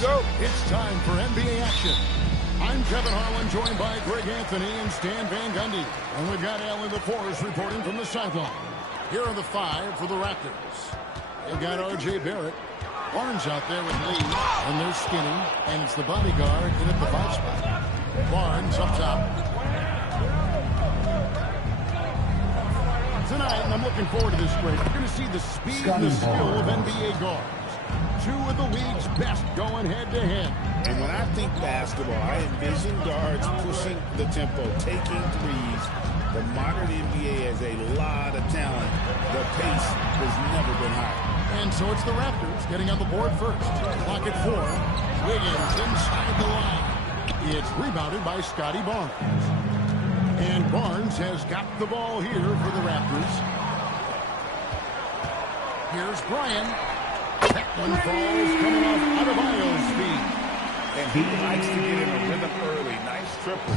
Go. It's time for NBA action. I'm Kevin Harlan, joined by Greg Anthony and Stan Van Gundy. And we've got Allen LaForce reporting from the sideline. Here are the five for the Raptors. They've got R.J. Barrett. Barnes out there with Lee, and they're skinny, and it's the bodyguard in at the 5 spot. Barnes up top. Tonight, and I'm looking forward to this break, we're going to see the speed and the skill of NBA guards. Two of the league's best going head-to-head. And when I think basketball, I envision guards pushing the tempo, taking threes. The modern NBA has a lot of talent. The pace has never been higher. And so it's the Raptors getting on the board first. Clock at 4. Wiggins inside the line. It's rebounded by Scotty Barnes. And Barnes has got the ball here for the Raptors. Here's Bryant. That one falls coming off Adebayo's feet. And he likes to get in a rhythm early. Nice triple.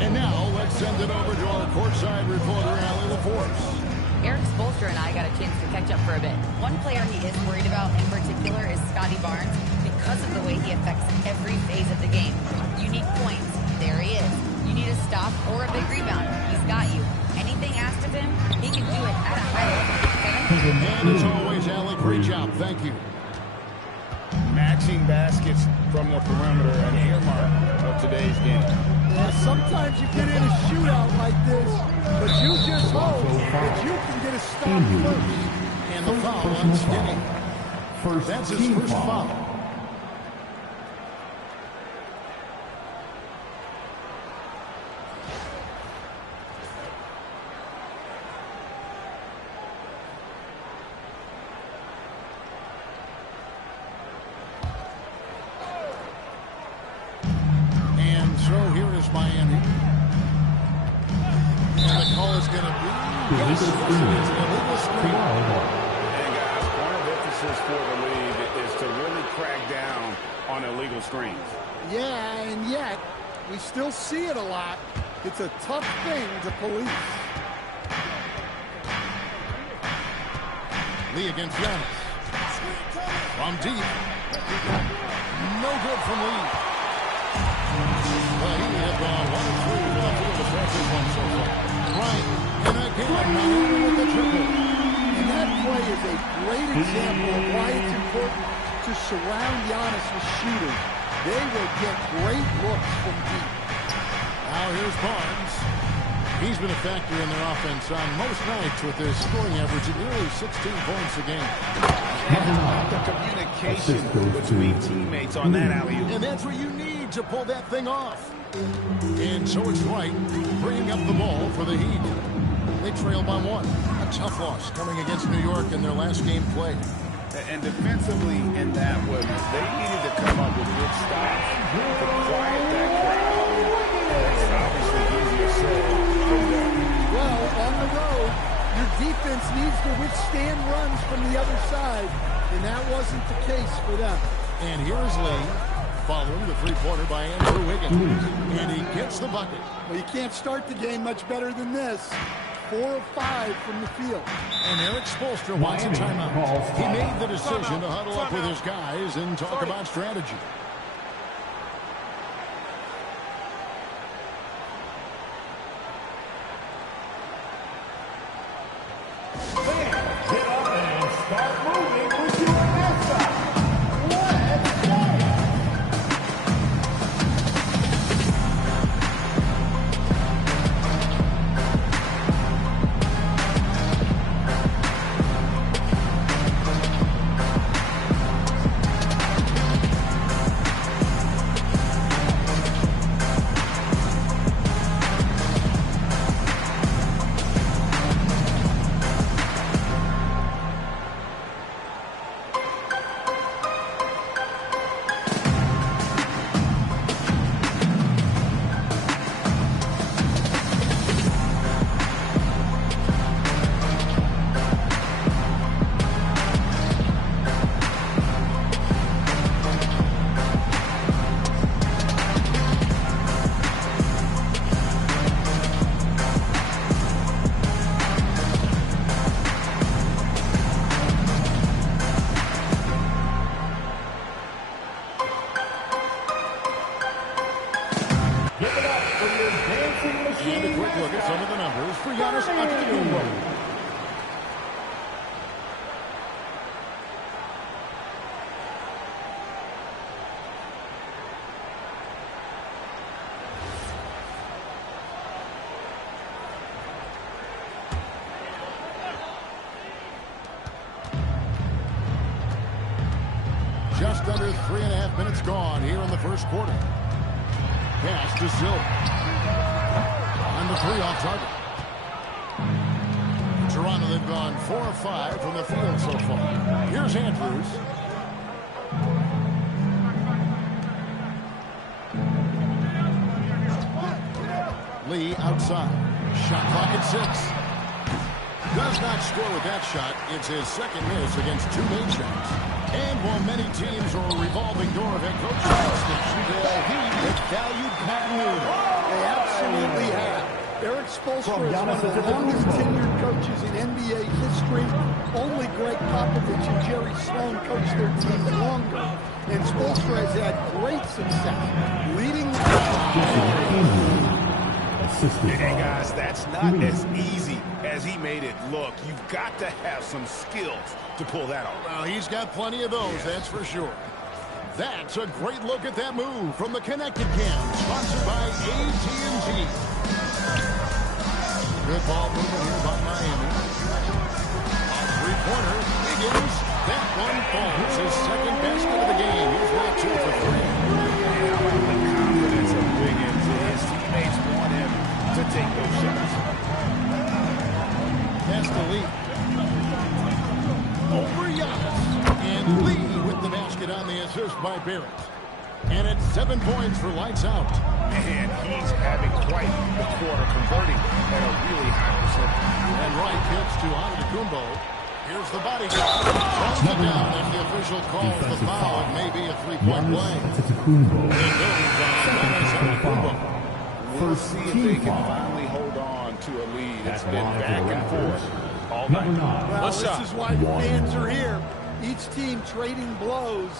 And now let's send it over to our courtside reporter, Allen LaForce. Eric Spoelstra and I got a chance to catch up for a bit. One player he is worried about in particular is Scotty Barnes because of the way he affects every phase of the game. You need points. There he is. You need a stop or a big rebound. He's got you. Anything asked of him, he can do it at a high level. And as always, Allen, great job. Thank you. Matching baskets from the perimeter, an earmark of today's game. Yeah, sometimes you get in a shootout like this, but you just hope that you can get a stop first. And the foul on Skinny. That's his first foul. Miami. And the call is going to be yes, it's an illegal screen. And guys, one of the emphasis for the league is to really crack down on illegal screens. Yeah, and yet we still see it a lot. It's a tough thing to police. Lee against Giannis. From deep. No good from Lee. Well, he have gone 1-3 for the field of stretches one so far. Right, and again, Miami with the triple. And that play is a great example of why it's important to surround Giannis with shooters. They will get great looks from deep. Now here's Barnes. He's been a factor in their offense on most nights with his scoring average of nearly 16 points a game. The communication between teammates on that alley-oop. And that's what you need to pull that thing off. And so it's Wright bringing up the ball for the Heat. They trail by 1. A tough loss coming against New York in their last game played. And defensively in that one, they needed to come up with good stops to quiet that crowd. That's obviously easier said than done. Well, on the road, your defense needs to withstand runs from the other side, and that wasn't the case for them. And here's Lee, following the three-pointer by Andrew Wiggins. And he gets the bucket. Well, you can't start the game much better than this. 4 of 5 from the field. And Eric Spoelstra wants a timeout. He made the decision to huddle up with his guys and talk about strategy. Get up and start moving with your mascot. Let's go! some of the numbers for Giannis Antetokounmpo. Just under 3.5 minutes gone here in the first quarter. Pass to Silk. On the 3 off target. Toronto, they've gone 4 of 5 from the field so far. Here's Andrews. Lee outside. Shot clock at 6. Does not score with that shot. It's his second miss against 2 made shots. And while many teams are a revolving door of head coaches, he has valued continuity. They absolutely have. Eric Spoelstra is one of the longest tenured coaches in NBA history. Only Greg Popovich and Jerry Sloan coached their teams longer. And Spoelstra has had great success leading the Hey guys, that's not as easy as he made it look. You've got to have some skills to pull that off. Well, he's got plenty of those, that's for sure. That's a great look at that move from the Connected Cam, sponsored by AT&T. Good ball movement here by Miami. On three-pointer, Higgins. That one falls. His second basket of the game. He's now 2 for 3. How about the confidence of Higgins? His teammates want him to take those shots. That's the lead. Over Giannis. And Lee with the basket on the assist by Barrett. And it's 7 points for lights out. Man, he's having quite the quarter, converting at a really high percentage. And right kicks to Antetokounmpo. Here's the bodyguard. Throws it down as the official calls the foul. It may be a 3-point play. It goes on Antetokounmpo. We'll see if they can finally hold on to a lead. It's been back and forth all night. Well, this is why the fans are here. Each team trading blows,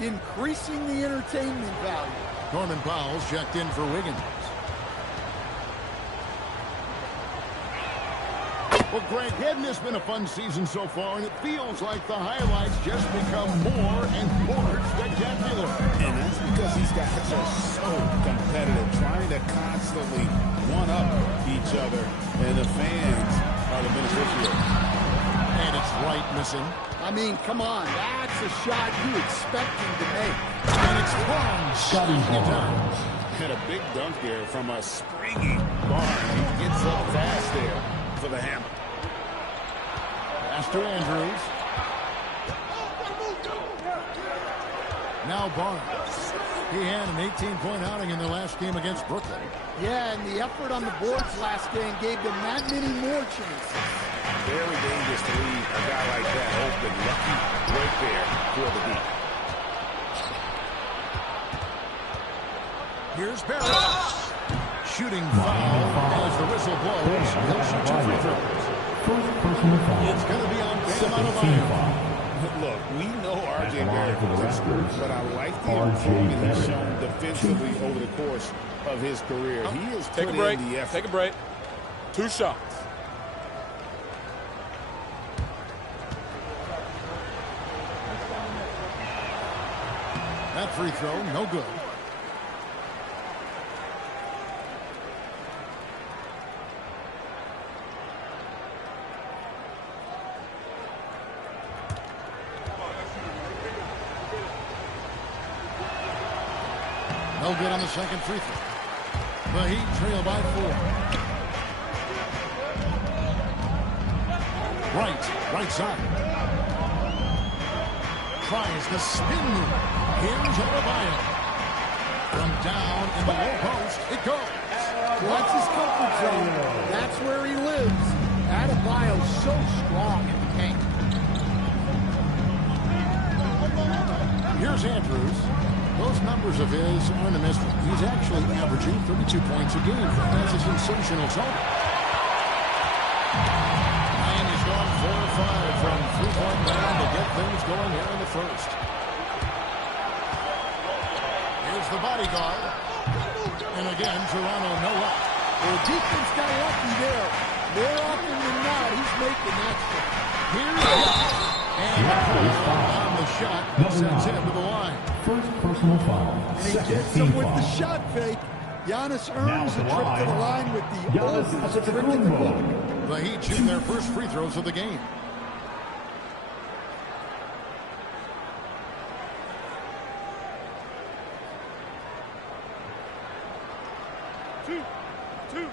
increasing the entertainment value. Norman Powell's checked in for Wiggins. Well, Greg, hadn't this been a fun season so far? And it feels like the highlights just become more and more spectacular. And that's because these guys are so competitive, trying to constantly one-up each other. And the fans are the beneficiaries. And it's right missing. I mean, come on. That's a shot you expect him to make. And it's Barnes. And a big dunk there from a springy Barnes. He gets up fast there for the hammer. Pass to Andrews. Now Barnes. He had an 18-point outing in their last game against Brooklyn. Yeah, and the effort on the boards last game gave them that many more chances. Very dangerous to leave a guy like that open. Lucky right there for the deep. Here's Barrett. Shooting foul as the whistle blows. He'll shoot 2 free throws. It's going to be on Bam Adebayo. Look, we know R.J. Barrett is good, but I like the improvement he's shown defensively over the course of his career. He has put in the effort. Take a break. 2 shots. That free throw, no good. No good on the second free throw. The Heat trail by 4. Right side. Tries the spin move. Here's Adebayo. From down in the low post, it goes. Well, that's his comfort zone. That's where he lives. Adebayo's so strong in the paint. Here's Andrews. Those numbers of his aren't a mystery. He's actually averaging 32 points a game. That's a sensational total. Miami's gone 4 of 5 from 3-point line to get things going here in the first. Here's the bodyguard. And again, Toronto no up. Well, the defense got lucky there. More often than not, he's making that shot. Here he goes. And on the shot, sends him to the line. First personal foul. And he gets him with the shot fake. Giannis earns a trip to the line with the oldest trick in the book. The Heat shooting their first free throws of the game. Two.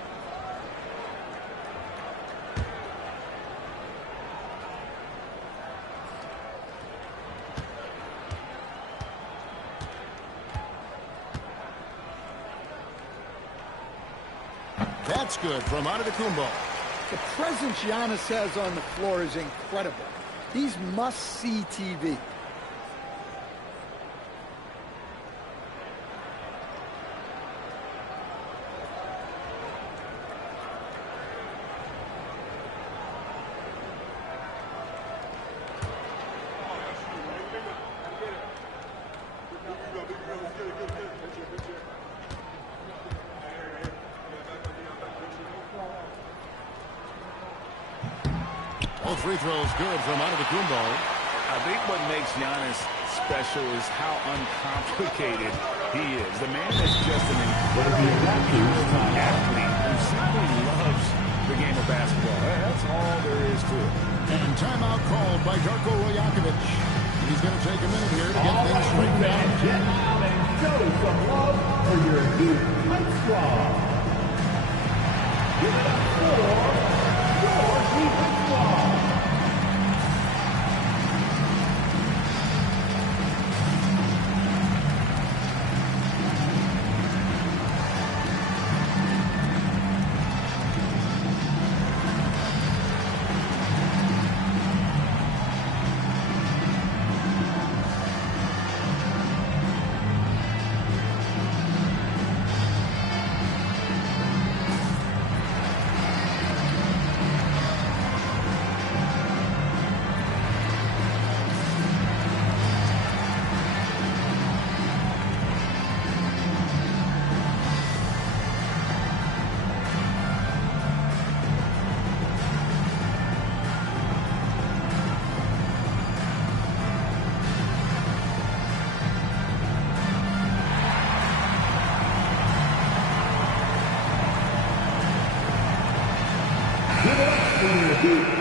That's good from Antetokounmpo. The presence Giannis has on the floor is incredible. He's must-see TV. Both free throws good from Antetokounmpo. I think what makes Giannis special is how uncomplicated he is. The man is just an incredible athlete who simply loves the game of basketball. That's all there is to it. And timeout called by Darko Rajakovic. He's going to take a minute here to get things straightened out. Get out and show some love for your Heat Fight Squad. Give it up for your Heat Fight Squad.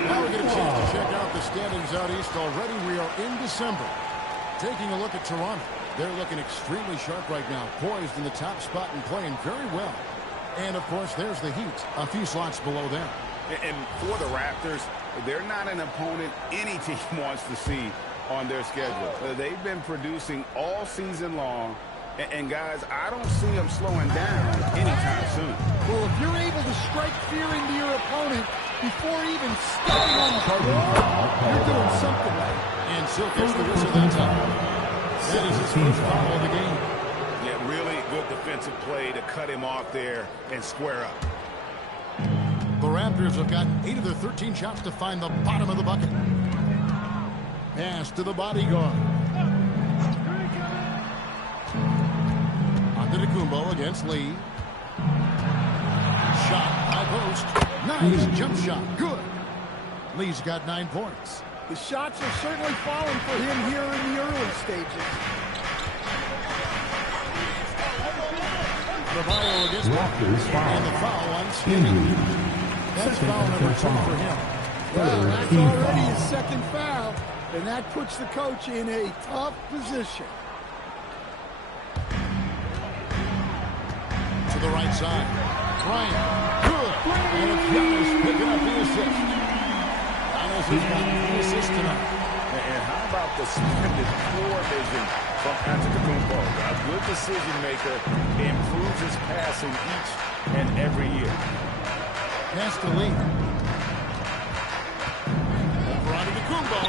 Now we get a chance to check out the standings out east already. We are in December. Taking a look at Toronto. They're looking extremely sharp right now, poised in the top spot and playing very well. And, of course, there's the Heat, a few slots below them. And for the Raptors, they're not an opponent any team wants to see on their schedule. They've been producing all season long. And, guys, I don't see them slowing down anytime soon. Well, if you're able to strike fear into your opponent before even stepping on the floor, you're doing something right. And Silk gets the whistle that time. That is his first foul of the game. Yeah, really good defensive play to cut him off there and square up. The Raptors have gotten 8 of their 13 shots to find the bottom of the bucket. Pass to the bodyguard. Antetokounmpo against Lee. Shot, high post. Nice jump shot. Good. Lee's got 9 points. The shots are certainly falling for him here in the early stages. The bio against Raptors. And the foul on Skinny. That's foul number 2 for him. Well, that's already his second foul, and that puts the coach in a tough position. To the right side. Bryant. Good. And it's Giannis picking up the assist. Giannis has got the assist tonight. And how about the splendid floor vision from Antetokounmpo? A good decision maker, improves his passing each and every year. Pass to Lee. Over Antetokounmpo.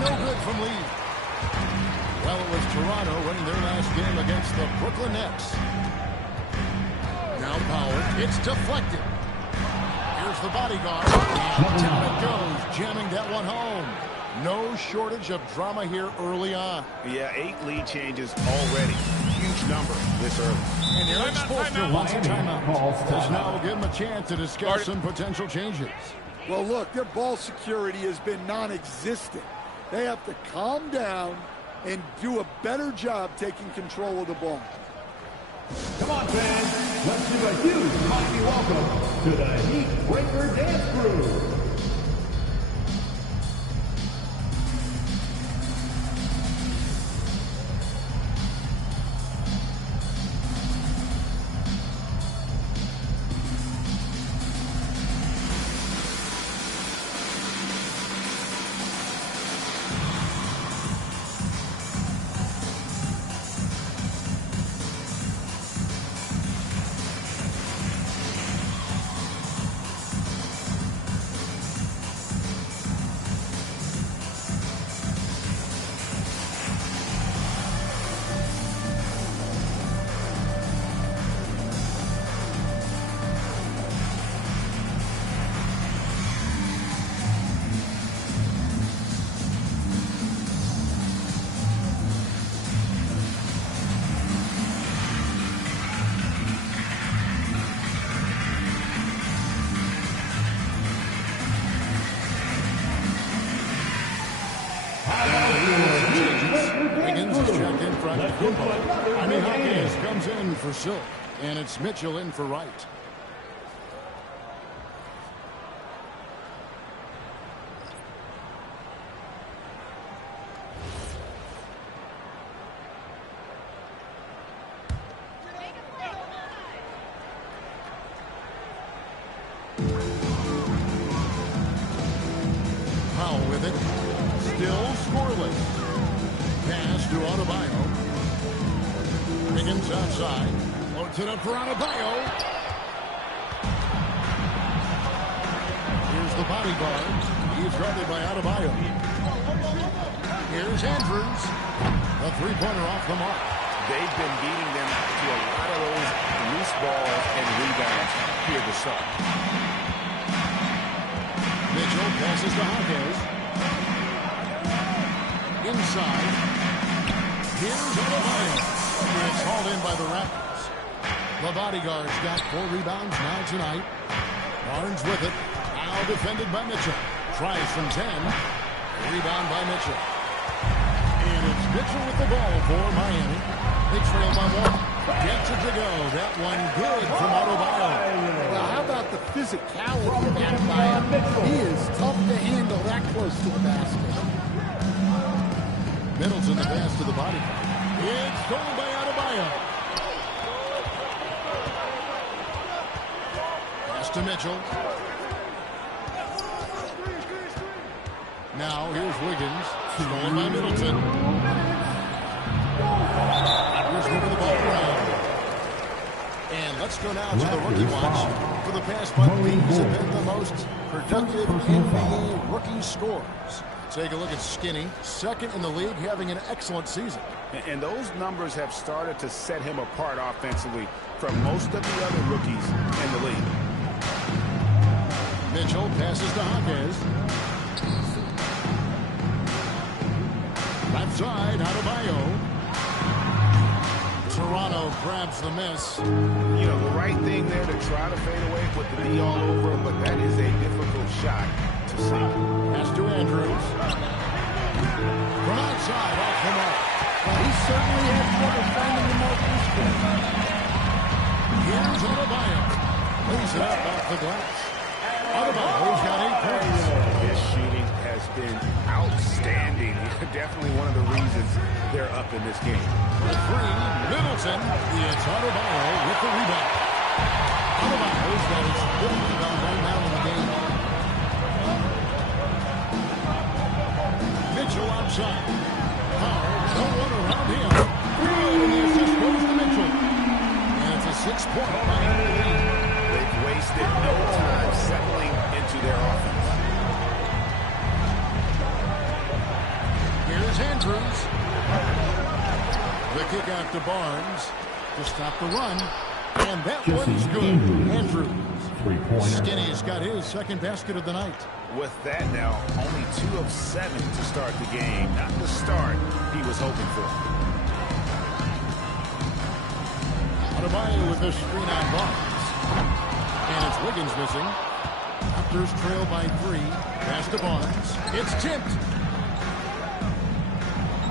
No good from Lee. Well, it was Toronto winning their last game against the Brooklyn Nets. Now Powell, it's deflected. Here's the bodyguard, and down it goes, jamming that one home. No shortage of drama here early on. Yeah, 8 lead changes already. Huge number this early. And Eric Spoelstra wants a timeout. This now will give him a chance to discuss some potential changes. Well, look, their ball security has been non-existent. They have to calm down and do a better job taking control of the ball. Come on, fans. Let's give a huge mighty welcome to the Heat Breaker Dance Crew. Comes in for Silk, and it's Mitchell in for Wright. Powell with it. Still scoreless. Pass to Adebayo. Higgins outside. Floats it up for Adebayo. Here's the bodyguard. He's guarded by Adebayo. Here's Andrews. The three-pointer off the mark. They've been beating them to a lot of those loose balls and rebounds here to start. Mitchell passes to Hawkins. Inside. Here's Adebayo. It's hauled in by the Raptors. The bodyguard's got 4 rebounds now tonight. Barnes with it. Now defended by Mitchell. Tries from 10. Rebound by Mitchell. And it's Mitchell with the ball for Miami. They trail by 1. Gets it to go. That one good from Adebayo. Well, how about the physicality of Adebayo? He is tough to handle that close to the basket. Middleton the pass to the bodyguard. It's stolen by Adebayo. Pass to Mitchell. Now here's Wiggins. Stolen by Middleton. Raptors moving the ball around. And let's go now to the rookie watch. For the past month, these have been the most productive NBA rookie scores. Take a look at Skinny, second in the league, having an excellent season. And those numbers have started to set him apart offensively from most of the other rookies in the league. Mitchell passes to Hawkins. Left side, Adebayo. Toronto grabs the miss. You know, the right thing there to try to fade away, put the D all over him, but that is a difficult shot to see. Pass to Andrews. From outside, off the mark. Well, he certainly had trouble finding the mark this game. Here's Adebayo. Lays it up off the glass. Adebayo's got 8 points. His shooting has been outstanding. Definitely one of the reasons they're up in this game. For 3, Middleton. It's Adebayo with the rebound. Adebayo's got his 5th rebound right now in the game. Mitchell outside. Powell, no one around him. And the assist goes to Mitchell. And it's a 6-point Miami lead. They've wasted no time settling into their offense. Here's Andrews. The kick out to Barnes to stop the run. And that one's good. Andrews. Three-pointer. Skinny's got his second basket of the night. With that now, only 2 of 7 to start the game. Not the start he was hoping for. Adebayo with the screen on Barnes. And it's Wiggins missing. Raptors trail by 3. Pass to Barnes. It's tipped.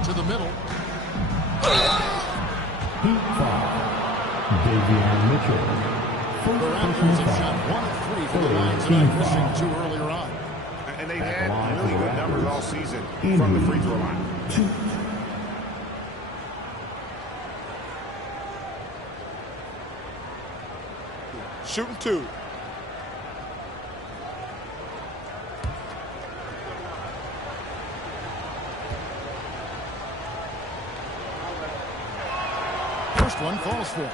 To the middle. Heat foul. Davion Mitchell. The Raptors have shot 1 of 3 for the line tonight, missing 2 earlier on. And they've had really good numbers all season from the free throw line. 2. Shooting 2. First one falls for him.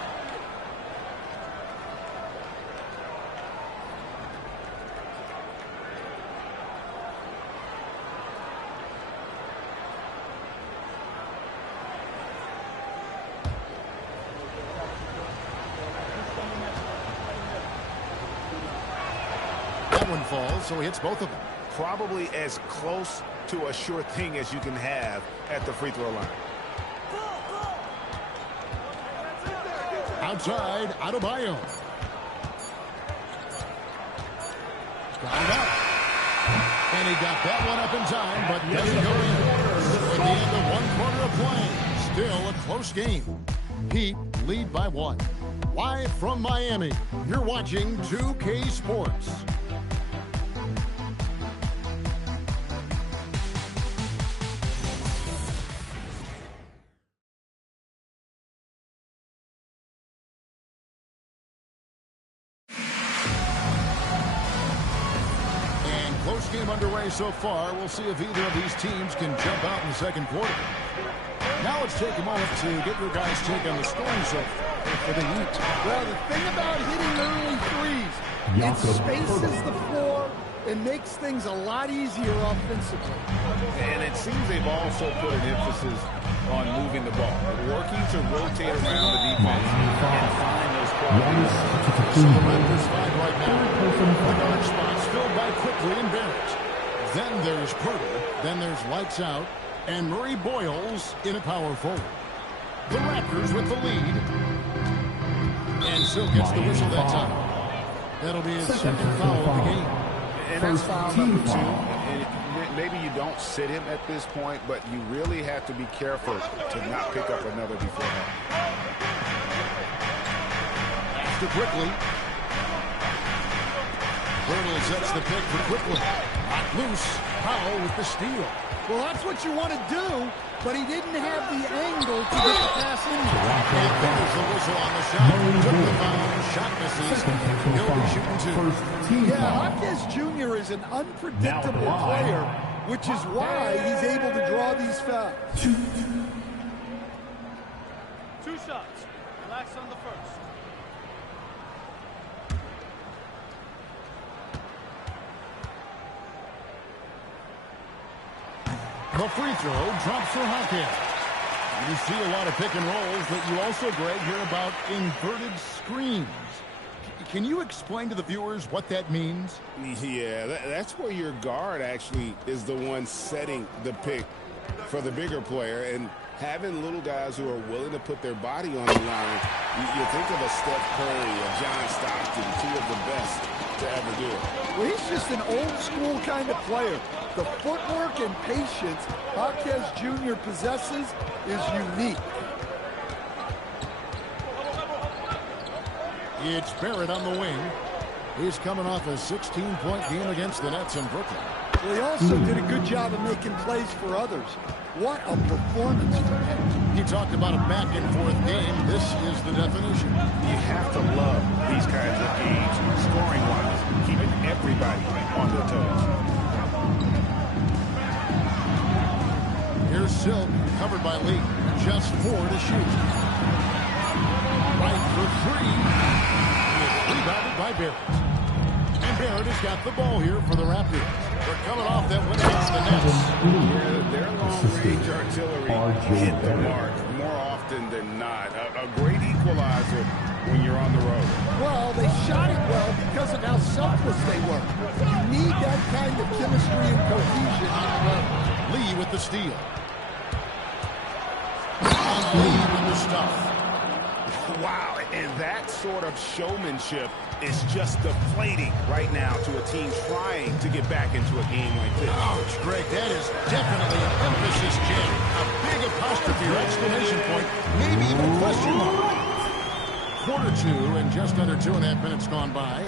That one falls, so he hits both of them. Probably as close to a sure thing as you can have at the free throw line. Outside, Adebayo. Got it up. And he got that one up in time, but doesn't go in. At the end of 1 quarter of play, still a close game. Heat lead by 1. Live from Miami, you're watching 2K Sports. Close game underway so far. We'll see if either of these teams can jump out in the second quarter. Now let's take a moment to get your guys' take on the scoring so far for the Heat. Well, the thing about hitting early threes, it spaces the floor and makes things a lot easier offensively. And it seems they've also put an emphasis on moving the ball, working to rotate around the defense and find those qualities. So the Raptors find right now. The guard spots filled by Quickly and Barrett. Then there's Porter. Then there's Lights Out. And Murray Boyles in a power forward. The Raptors with the lead. And Silk gets the whistle that time. That'll be his second foul of the game. And that's foul number 2. And maybe you don't sit him at this point, but you really have to be careful to not pick up another before that. To Quickly. Birtle sets the pick for Quickly. Knocked loose. Powell with the steal. Well, that's what you want to do, but he didn't have the angle to get the pass in. And there's the whistle on the shot. Took the foul. Shot misses. He'll be shooting 2. Yeah, Hawkins Jr. is an unpredictable player, which is why he's able to draw these fouls. 2 shots. Relax on the first. The free throw drops for Hawkins. You see a lot of pick and rolls, but you also, Greg, hear about inverted screens. Can you explain to the viewers what that means? Yeah, that's where your guard actually is the one setting the pick for the bigger player, and having little guys who are willing to put their body on the line. You think of a Steph Curry, a John Stockton, 2 of the best to ever do it. Well, he's just an old-school kind of player. The footwork and patience Hawkins Jr. possesses is unique. It's Barrett on the wing. He's coming off a 16-point game against the Nets in Brooklyn. Well, he also did a good job of making plays for others. What a performance for him. He talked about a back-and-forth game. This is the definition. You have to love these kinds of games, scoring-wise, keeping everybody on their toes. Here's Silk, covered by Lee. Just 4 to shoot. Right for 3. It's rebounded by Barrett. And Barrett has got the ball here for the Raptors. They're coming off that win against the Nets. Yeah, their long-range artillery hit the mark more often than not. A great equalizer when you're on the road. Well, they shot it well because of how selfless they were. You need that kind of chemistry and cohesion on the road. Lee with the steal. And Lee with the stuff. Wow, and that sort of showmanship is just deflating right now to a team trying to get back into a game like this. Ouch, Greg, that is definitely an emphasis jam. A big apostrophe or exclamation point, maybe even a question mark. Quarter two and just under 2.5 minutes gone by.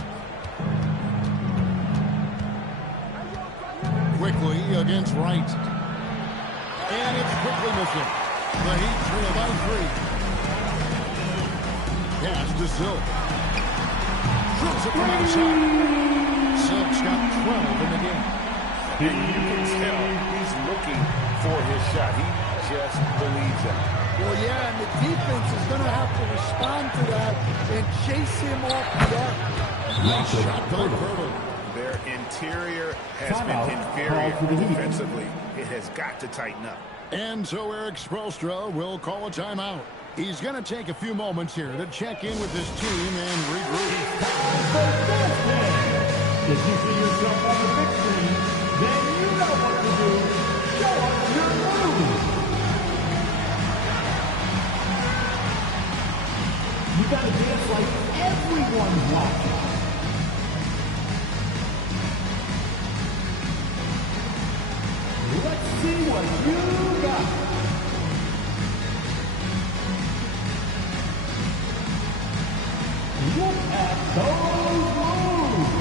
Quickly against Wright. And it's quickly missing. The Heat trail by 3. Pass to Silk. Drills it from outside. Silk's got 12 in the game. And you can tell he's looking for his shot. He just believes it. Well, yeah, and the defense is going to have to respond to that and chase him off the arc. Nice shot by Purtle. Their interior has been inferior defensively. It has got to tighten up. And so Eric Spoelstra will call a timeout. He's going to take a few moments here to check in with his team and regroup. If you see yourself on the big screen, then you know what to do. Show us your moves. You gotta dance like everyone's watching. Let's see what you got. Look at those moves!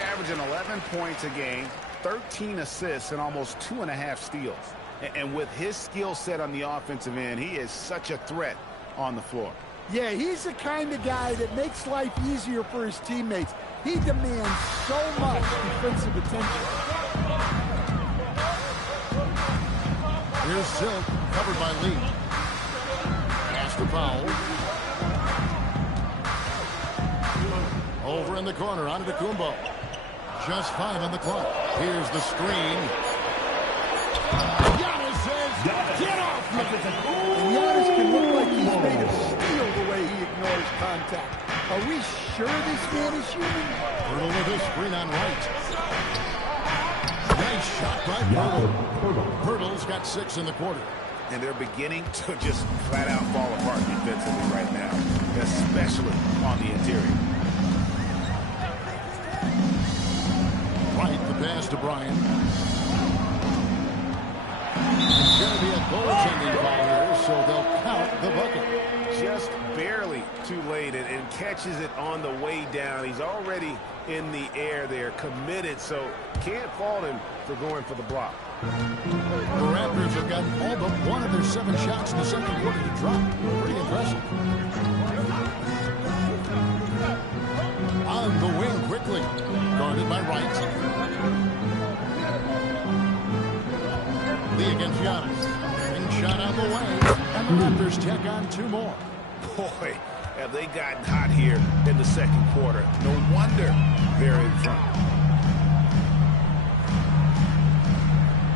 Averaging 11 points a game, 13 assists, and almost 2.5 steals. And with his skill set on the offensive end, he is such a threat on the floor. Yeah, he's the kind of guy that makes life easier for his teammates. He demands so much defensive attention. Here's Silk, covered by Lee. Pass to Powell. Over in the corner, onto Kumbo. Just 5 on the clock. Here's the screen. Giannis says, get off me! And Giannis can look like he's made of steel the way he ignores contact. Are we sure this man is human? Purtle with a screen on right. Nice shot by Purtle. Purtle's got 6 in the quarter. And they're beginning to just flat out fall apart defensively right now, especially on the interior. Right, the pass to Bryant. It's going to be a goaltending call here, so they'll count the bucket. Just barely too late and catches it on the way down. He's already in the air there, committed, so can't fault him for going for the block. The Raptors have gotten all but one of their 7 shots in the second quarter to drop. Pretty impressive. On the wing quickly. Guarded by Wright. Lee against Giannis. And shot on the way. And the Raptors tack on 2 more. Boy, have they gotten hot here in the second quarter. No wonder they're in front.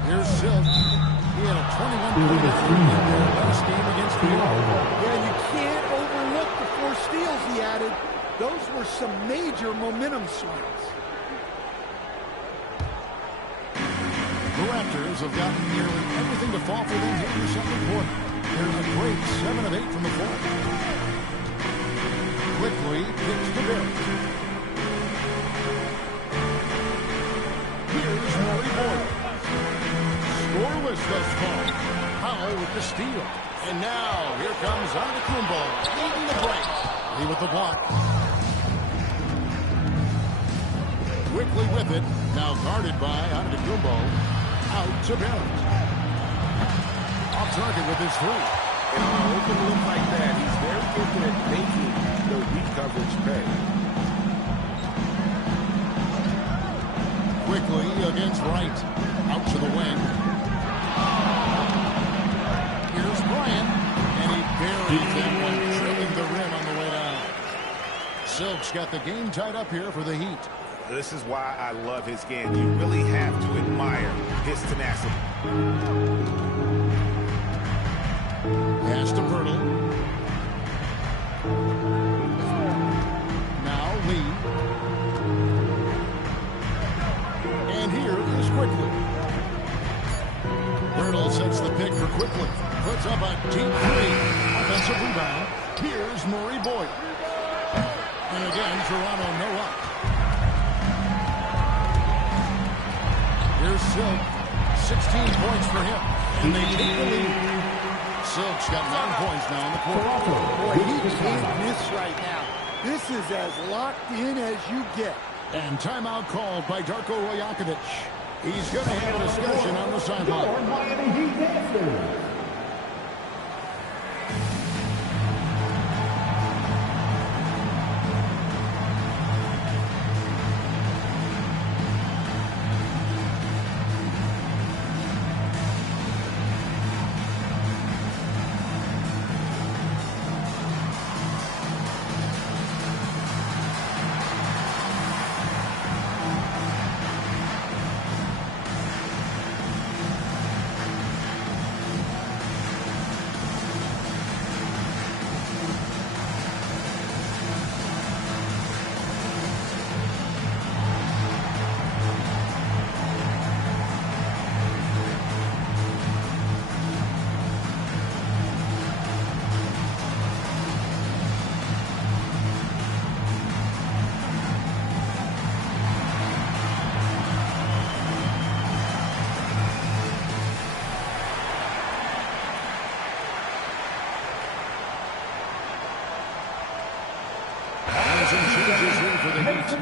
Here's Silk. He had a 21-point in their last game against the Warriors. Yeah, you can't overlook the 4 steals he added. Those were some major momentum swings. The Raptors have gotten nearly everything to fall for them here in the second quarter. There's a great 7 of 8 from the floor. Quickly kicks to Barrett. Here's Rory Boyd. Scoreless thus far. Powell with the steal. And now here comes Antetokounmpo leading the break. Lee with the block. quickly with it. Now guarded by Antetokounmpo. Out to Barrett. Off target with his three. And on an open look like that, he's very gifted at making the weak coverage pay. Quickly against Wright. Out to the wing. Here's Bryant. And he buries that one, drilling the rim on the way down. Silk's got the game tied up here for the Heat. This is why I love his game. You really have to admire his tenacity. Pass to Pirtle. Now Lee. And here is Quickly. Pirtle sets the pick for Quickly. Puts up a deep three. Offensive rebound. Here's Murray Boyd. And again, Toronto no up. Here's Silk. 16 points for him. And they take the lead. Silk's got 9 points now in the quarter. Boy, he can't miss right now. This is as locked in as you get. And timeout called by Darko Rajakovic. He's going to have a discussion on the sideline. Your Miami Heat dancers.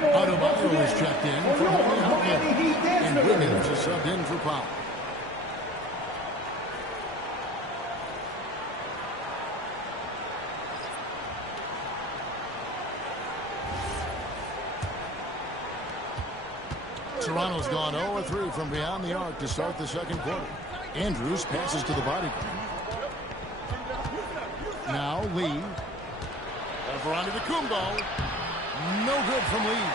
Adebayo is checked in for Holly Huntley. And Wiggins is subbed in for Powell. Toronto's gone 0-3 from beyond the arc to start the second quarter. Andrews passes to the body. Now Lee. Over onto the Kumbo. No good from Lee.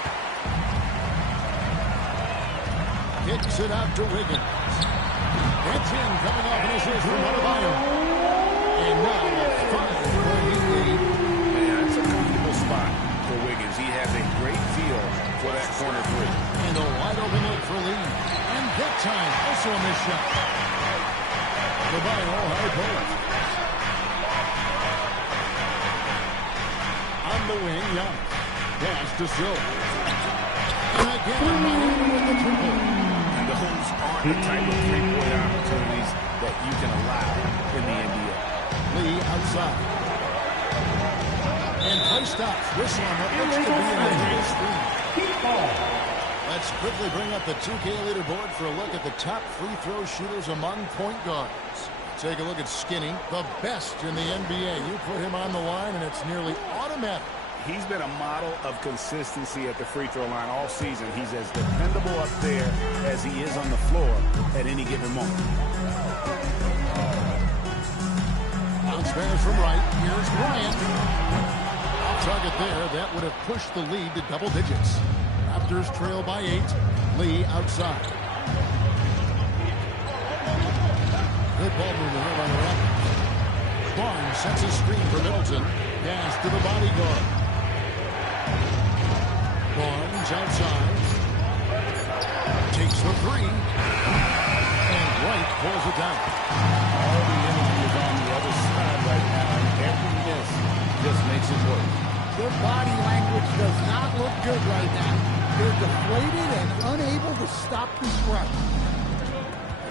Kicks it out to Wiggins. It's in, coming off an assist from Adebayo. And now a 5-point lead. Man, that's a comfortable spot for Wiggins. He has a great feel for that corner three. And a wide open look for Lee. And that time, also a missed shot. Adebayo high post. On the wing, Giannis. Pass to Silk. And again, Miami with the triple. And those aren't the type of three-point opportunities that you can allow in the NBA. Lee outside. And play stops. Whistle on what looks to be an advanced screen. Let's quickly bring up the 2K leaderboard for a look at the top free throw shooters among point guards. Take a look at Skinny, the best in the NBA. You put him on the line, and it's nearly automatic. He's been a model of consistency at the free throw line all season. He's as dependable up there as he is on the floor at any given moment. Bounce pass from right. Here's Bryant. Off target there. That would have pushed the lead to double digits. Raptors trail by 8. Lee outside. Good ball movement here by the Raptors. Barnes sets a screen for Middleton. Pass to the bodyguard. Barnes outside. Takes the three. And Wright pulls it down. All the energy is on the other side right now, and every miss just makes it work. Their body language does not look good right now. They're deflated and unable to stop this run.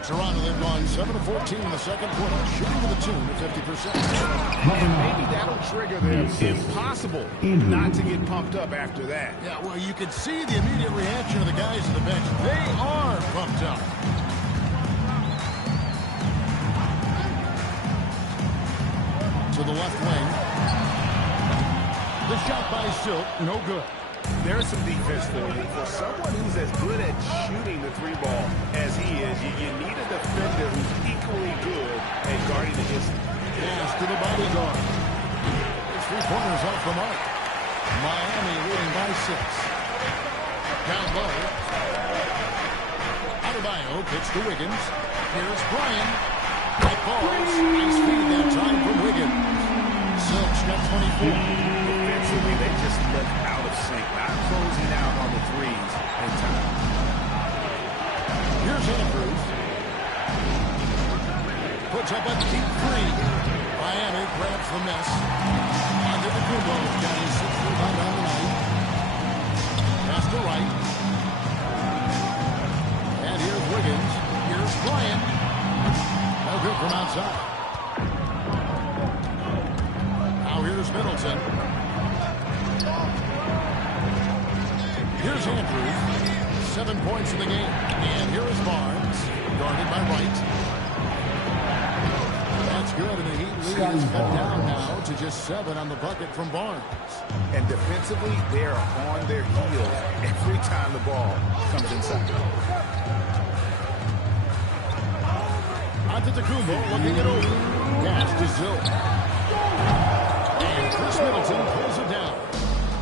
Toronto, they've gone 7-14 in the second quarter, shooting to the tune of 50%. And maybe that'll trigger them. Impossible not to get pumped up after that. Yeah, well, you could see the immediate reaction of the guys guys on the bench, they are pumped up. To the left wing. The shot by Silk, no good. There's some defense for you. For someone who's as good at shooting the three ball as he is, you need a defender who's equally good at guarding against him. Pass to the bodyguard. It's 3 pointers off the mark. Miami leading by 6. Down low. Adebayo pitch to Wiggins. Here's Bryan. That falls. Nice feed that time from Wiggins. Silk's got 24. Defensively, they just look out of sync, not closing out on the threes in time. Here's Andrews. Puts up a deep three. Miami grabs the miss. Under the Kumbo. Got his 6th rebound on the night. Pass to right. And here's Wiggins. Here's Bryan. No good from outside. Now here's Middleton. Here's Andrews. 7 points in the game. And here is Barnes. Guarded by Wright. That's good, and the Heat lead is cut down now to just 7 on the bucket from Barnes. And defensively, they are on their heels every time the ball comes inside. Antetokounmpo looking it over. Pass to Zill. And Chris Middleton pulls it down.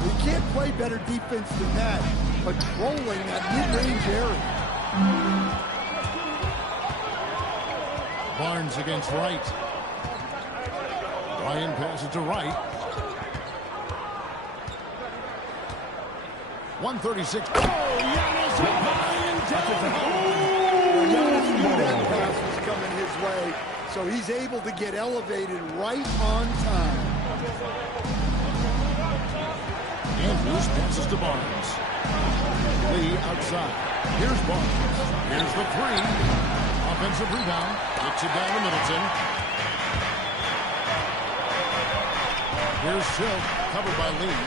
You can't play better defense than that, patrolling that mid-range area. Barnes against Wright. Bryan passes to Wright. 136. Oh, Giannis up high and down. Giannis knew that pass was coming his way, so he's able to get elevated right on time. Andrews passes to Barnes. Lee outside. Here's Barnes. Here's the three. Offensive rebound. Kicks it down to Middleton. Here's Silk, covered by Lee.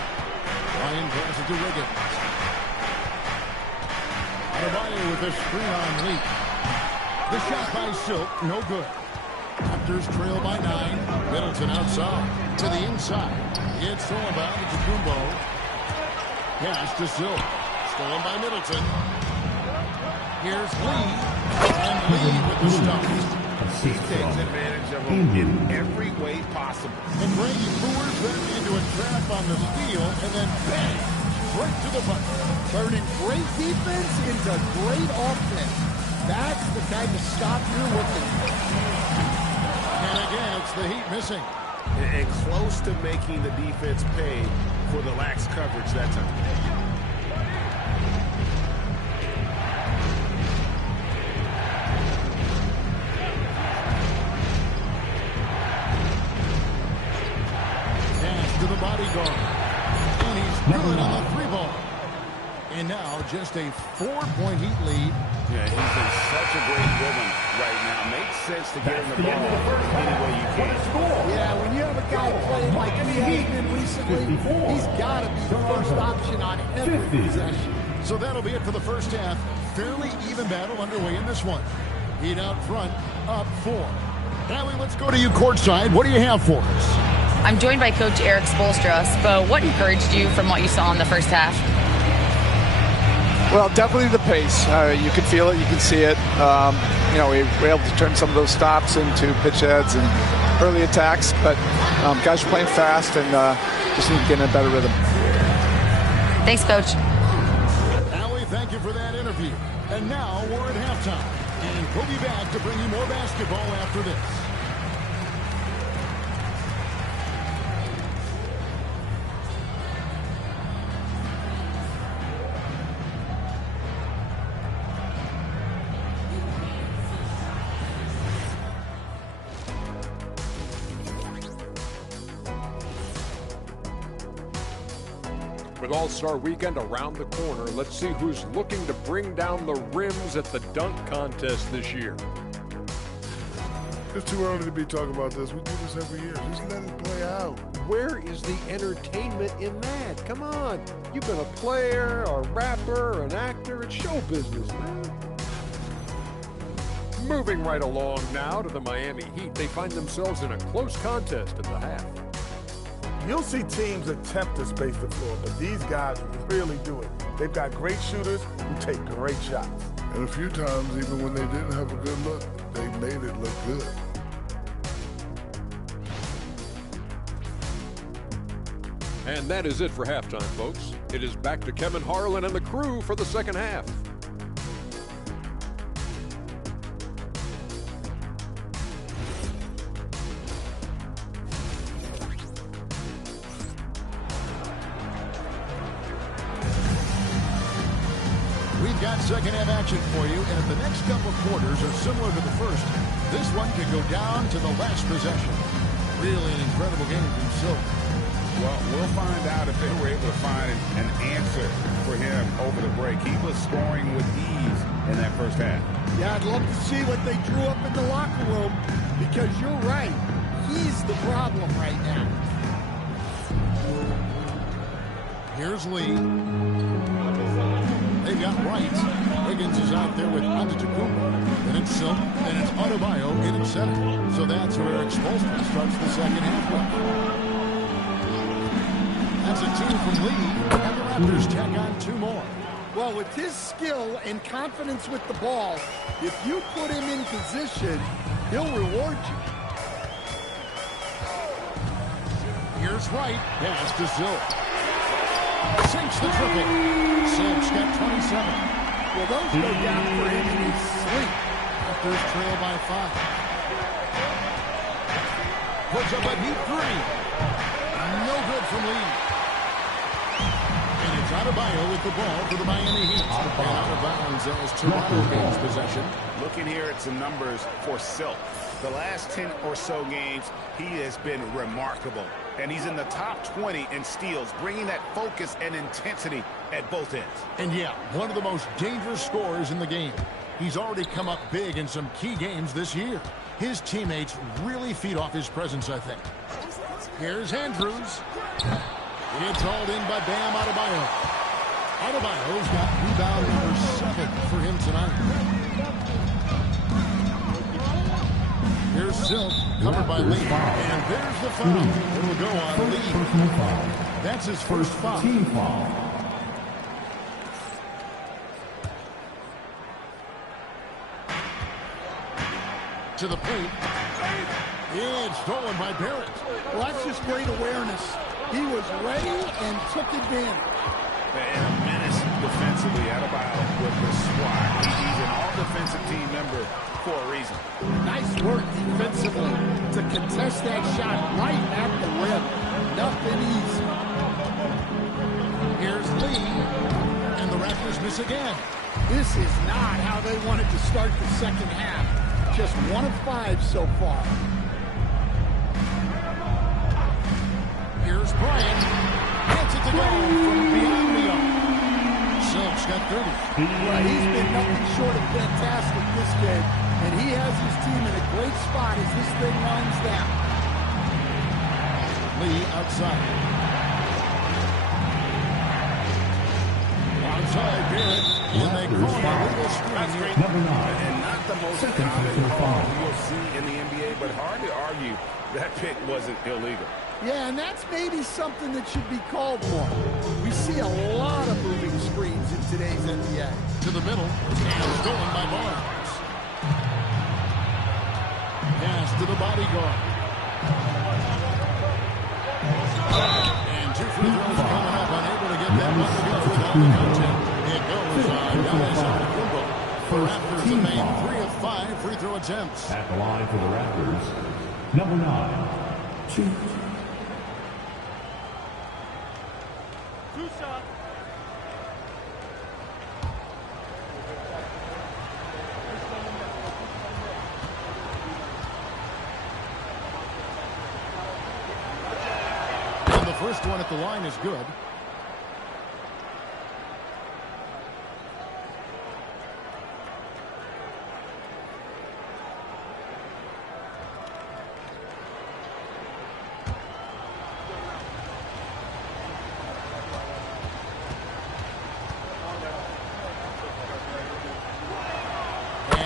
Bryan passes to Wiggins. Adebayo with a screen on Lee. The shot by Silk, no good. Raptors trail by 9. Middleton outside. To the inside. It's stolen by Antetokounmpo. Pass to Silk. Stolen by Middleton. Here's Lee. And Lee with the stop. He takes advantage of him in every way possible. And Brady lures them into a trap on the steal, and then bang, right to the bucket. Turning great defense into great offense. That's the kind of stop you're looking for. And again, it's the Heat missing. And close to making the defense pay for the lax coverage that time. To the bodyguard. And he's good on the 3-ball. And now just a 4-point Heat lead. Yeah, he's in such a great rhythm right now. Makes sense to get him the ball any way you can. Yeah, when you have a guy playing like he has been recently, he's got to be the first option on every possession. So that'll be it for the first half. Fairly even battle underway in this one. Heat out front, up 4. Now let's go to you courtside. What do you have for us? I'm joined by Coach Eric Spoelstra. Spo, what encouraged you from what you saw in the first half? Well, definitely the pace. You can feel it. You can see it. We were able to turn some of those stops into pitch heads and early attacks. But guys are playing fast and just need to get in a better rhythm. Thanks, Coach. Allie, thank you for that interview. And now we're at halftime. And we'll be back to bring you more basketball after this. With All-Star Weekend around the corner, let's see who's looking to bring down the rims at the dunk contest this year. It's too early to be talking about this. We do this every year. Just let it play out. Where is the entertainment in that? Come on. You've been a player, a rapper, an actor. It's show business, man. Moving right along now to the Miami Heat. They find themselves in a close contest at the half. You'll see teams attempt to space the floor, but these guys really do it. They've got great shooters who take great shots. And a few times, even when they didn't have a good look, they made it look good. And that is it for halftime, folks. It is back to Kevin Harlan and the crew for the second half. We've got second half action for you, and if the next couple of quarters are similar to the first, this one could go down to the last possession. Really an incredible game from Silk. Well, we'll find out if they were able to find an answer for him over the break. He was scoring with ease in that first half. Yeah, I'd love to see what they drew up in the locker room, because you're right. He's the problem right now. Here's Lee. They've got Wright. Wiggins is out there with Antetokounmpo. Then it's Silk. Then it's Adebayo in at center. So that's where Eric Spoelstra starts the second half with. That's a two from Lee. And the Raptors tack on two more. Well, with his skill and confidence with the ball, if you put him in position, he'll reward you. Here's Wright. Pass to Silk. Sinks the triple. Silk's got 27. Well, those go down for him in his sleep. Raptors trail by 5. Puts up a deep three. No good from Lee. And it's Adebayo with the ball for the Miami Heat. And out of bounds as Toronto gains possession. Looking here at some numbers for Silk. The last 10 or so games, he has been remarkable. And he's in the top 20 in steals, bringing that focus and intensity at both ends. And yeah, one of the most dangerous scorers in the game. He's already come up big in some key games this year. His teammates really feed off his presence, I think. Here's Andrews. It's hauled in by Bam Adebayo. Adebayo's got rebound number 7 for him tonight. Here's Silk, covered by Lee. And there's the foul. It'll go on Lee. That's his first foul. Team foul. To the paint. It's stolen by Barrett. Well, that's just great awareness. He was ready and took advantage. And a menace defensively. Adebayo with the swat. He's an all-defensive team member for a reason. Nice work defensively to contest that shot right at the rim. Nothing easy. Here's Lee. And the Raptors miss again. This is not how they wanted to start the second half. Just 1 of 5 so far. Here's Bryant. Gets it to go from beyond the arc. Silk's got 30. Well, he's been nothing short of fantastic this game, and he has his team in a great spot as this thing winds down. Lee outside. Outside Barrett. And they call it a little screen here. Number 9. And not the most common call you'll see in the NBA, but hard to argue that pick wasn't illegal. Yeah, and that's maybe something that should be called more. We see a lot of moving screens in today's NBA. To the middle. And stolen by Barnes. Pass to the bodyguard. And 2 free throws coming up. Unable to get that one to go without the contact. It goes on Giannis Antetokounmpo. The Raptors have made 3 of 5 free throw attempts. At the line for the Raptors, number 9. Shoot. And the first one at the line is good.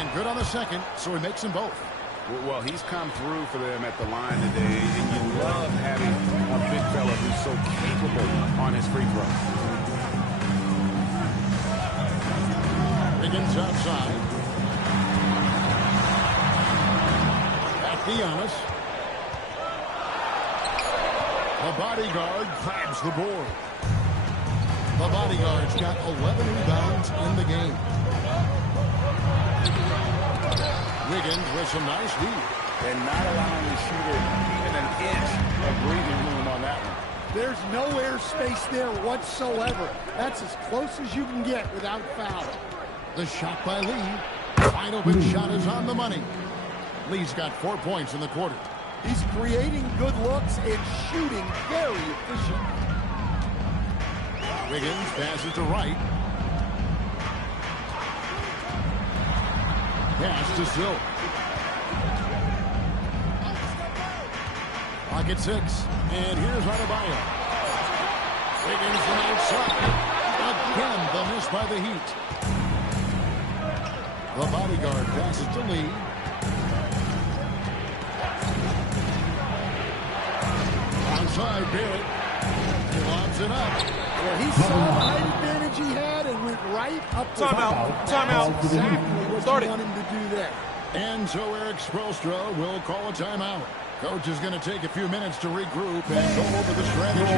And good on the second, so he makes them both. Well, he's come through for them at the line today, and you love having a big fella who's so capable on his free throw. Wiggins outside. Back to Giannis. The bodyguard grabs the board. The bodyguard's got 11 rebounds in the game. Wiggins with some nice D. And not allowing the shooter even an inch of breathing room on that one. There's no air space there whatsoever. That's as close as you can get without foul. The shot by Lee. Wide open shot is on the money. Lee's got 4 points in the quarter. He's creating good looks and shooting very efficient. Wiggins passes to Wright. Pass to Silk. Pocket 6. And here's Adebayo. Wiggins from outside. Again, the miss by the Heat. The bodyguard passes to Lee. Outside, Barrett. He lobs it up. Well, he saw the height advantage he had and went right up to Timeout. That's Timeout. exactly what Start you it. want him to do there. And so Eric Spoelstra will call a timeout. Coach is going to take a few minutes to regroup and go over the strategy.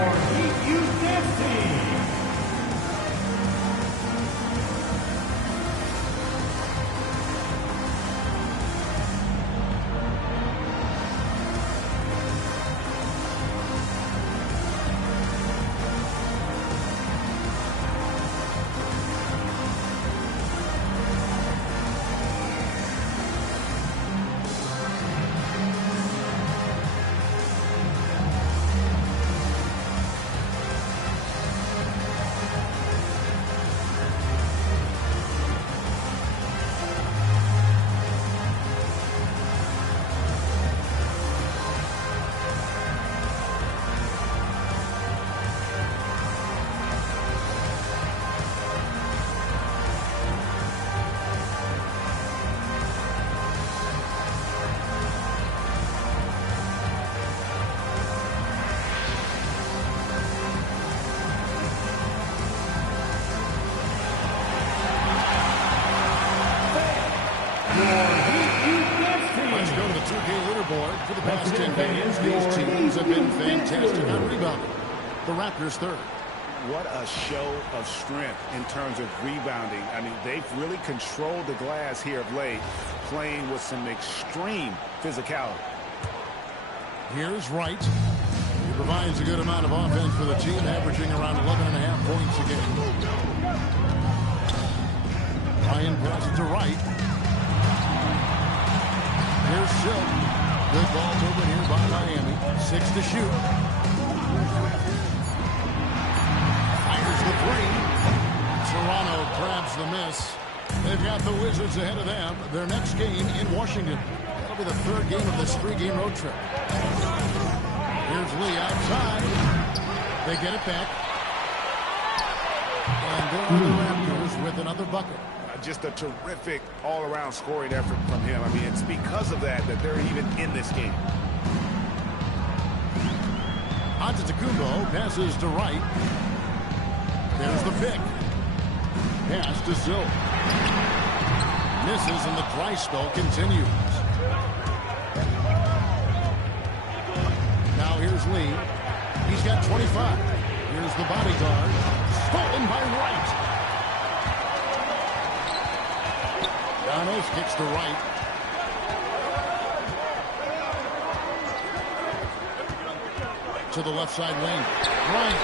For the past 10 games, these teams have been fantastic on rebounding. The Raptors third. What a show of strength in terms of rebounding. I mean, they've really controlled the glass here of late, playing with some extreme physicality. Here's Wright. He provides a good amount of offense for the team, averaging around 11.5 points a game. Ryan passes to Wright. Here's Silk. Good ball movement here by Miami. 6 to shoot. Fires the 3. Toronto grabs the miss. They've got the Wizards ahead of them. Their next game in Washington. That'll be the third game of this 3-game road trip. Here's Lee outside. They get it back. And there are the Raptors with another bucket. Just a terrific all-around scoring effort from him. I mean, it's because of that they're even in this game. Antetokounmpo passes to Wright. There's the pick. Pass to Silk. Misses, and the dry spell continues. Now here's Lee. He's got 25. Here's the bodyguard. Stolen by Wright. Giannis kicks to Wright. To the left side lane. Right.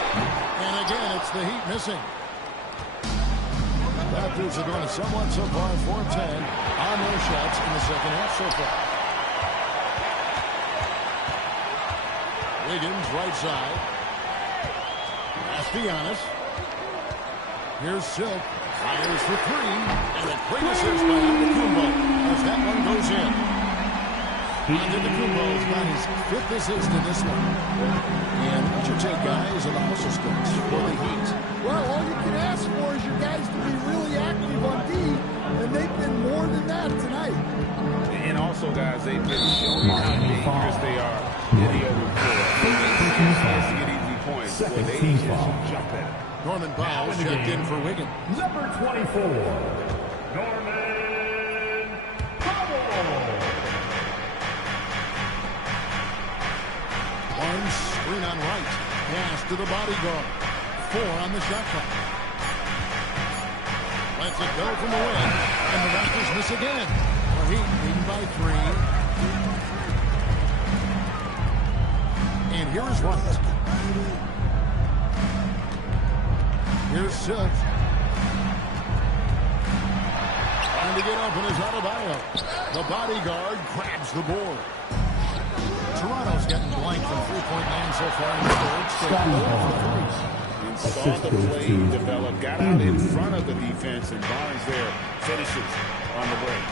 And again, it's the Heat missing. Raptors are going somewhat so far 4-10 on their shots in the second half so far. Wiggins, right side. Pass to Giannis. Here's Silk. Fires for 3. And a great assist by Antetokounmpo as that one goes in. Antetokounmpo's got his 5th assist in this one. And what's your take, guys, on the hustle stats for the Heat? Well, all you can ask for is your guys to be really active on D, and they've been more than that tonight. guys. They've been showing how dangerous they are in the open floor. They see a chance to get easy points. Well, they just jump at it. Norman Powell checked in for Wigan. Number 24, Norman Powell. One screen on right. Pass to the bodyguard. 4 on the shot clock. Lets it go from the wing. And the Raptors miss again. The Heat leading by 3. And here is White. Here's Silk. Trying to get open is Adebayo. The bodyguard grabs the board. Toronto's getting blank from three-point land so far in the third. And saw the play develop. Got out in front of the defense. And Barnes there finishes on the break.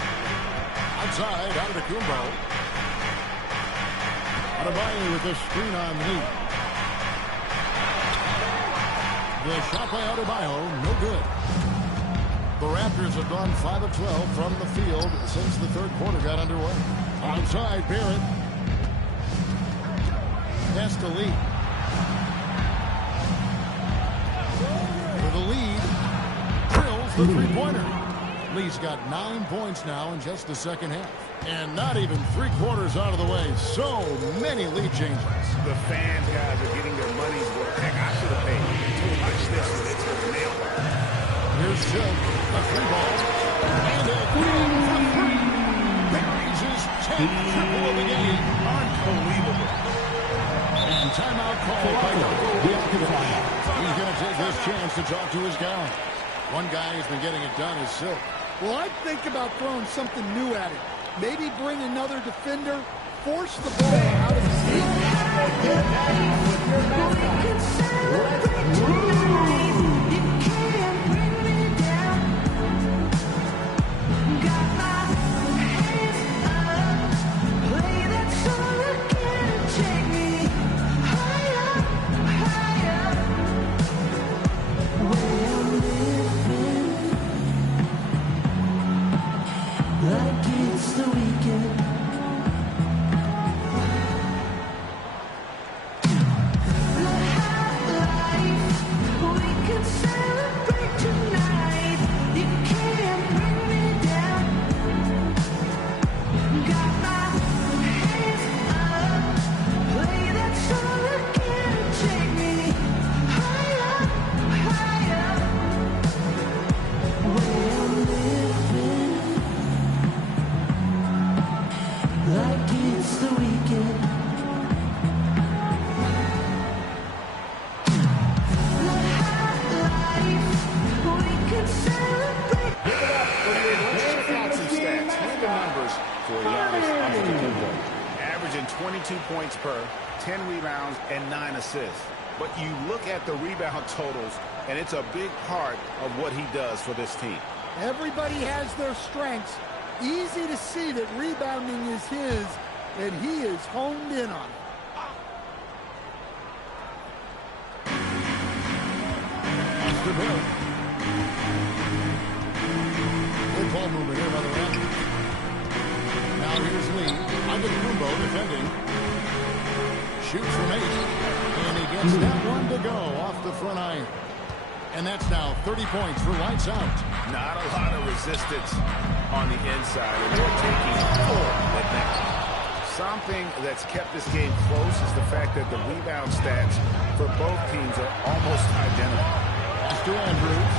Outside, out of the Kumbo. Adebayo with the screen on Lee. The shot by Adebayo, no good. The Raptors have gone 5 of 12 from the field since the third quarter got underway. Outside, Barrett. Pass to Lee. For the lead, drills the three-pointer. Lee's got 9 points now in just the second half. And not even 3/4 out of the way. So many lead changes. The fans, guys, are getting their money's worth. Heck, I should have paid to watch this one. It's a nail. Here's Silk, a 3-ball, and a green for 3. Buries his 10th triple of the game. Unbelievable. And timeout called by Marco. He's going to take this chance to talk to his guy. One guy who's been getting it done is Silk. Well, I'd think about throwing something new at it. Maybe bring another defender, force the ball out of his like it's the weekend. Averaging 22 points per, 10 rebounds, and 9 assists. But you look at the rebound totals, and it's a big part of what he does for this team. Everybody has their strengths. Easy to see that rebounding is his, and he is honed in on it. Good ball movement here by the Raptors. Now here's Lee. Kumbo defending. Shoots from 8. And he gets that one to go off the front iron. And that's now 30 points for lights out. Not a lot of resistance on the inside. And they're taking 4 at that. Something that's kept this game close is the fact that the rebound stats for both teams are almost identical. Mr. Andrews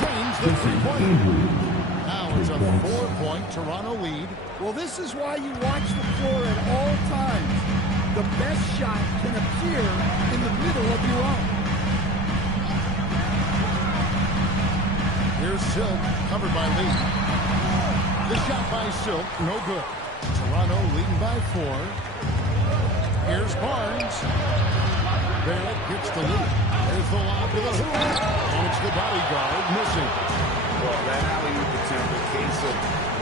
claims the three-pointer. Now it's a 4-point Toronto lead. Well, this is why you watch the floor at all times. The best shot can appear in the middle of your own. Here's Silk, covered by Lee. The shot by Silk, no good. Toronto leading by 4. Here's Barnes. Barrett gets the lead. There's the lob to the hoop. And it's the bodyguard missing. Well, that alley-oop attempt, a case of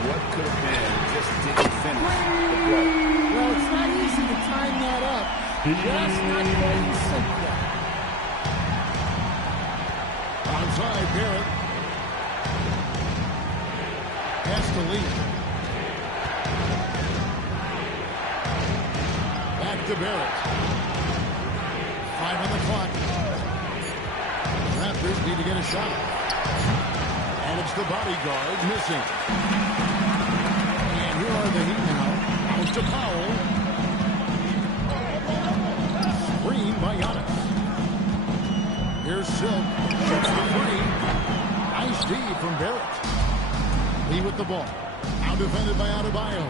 what could have been, just didn't finish the play. Well, it's not easy to time that up. Just not going to sink that. Onside, Barrett. Has to lead. to Barrett. 5 on the clock. Raptors need to get a shot. And it's the bodyguard missing. And here are the Heat now. Out to Powell. Screen by Giannis. Here's Silk. Shoots the three. Nice D from Barrett. Lee with the ball. Out defended by Adebayo.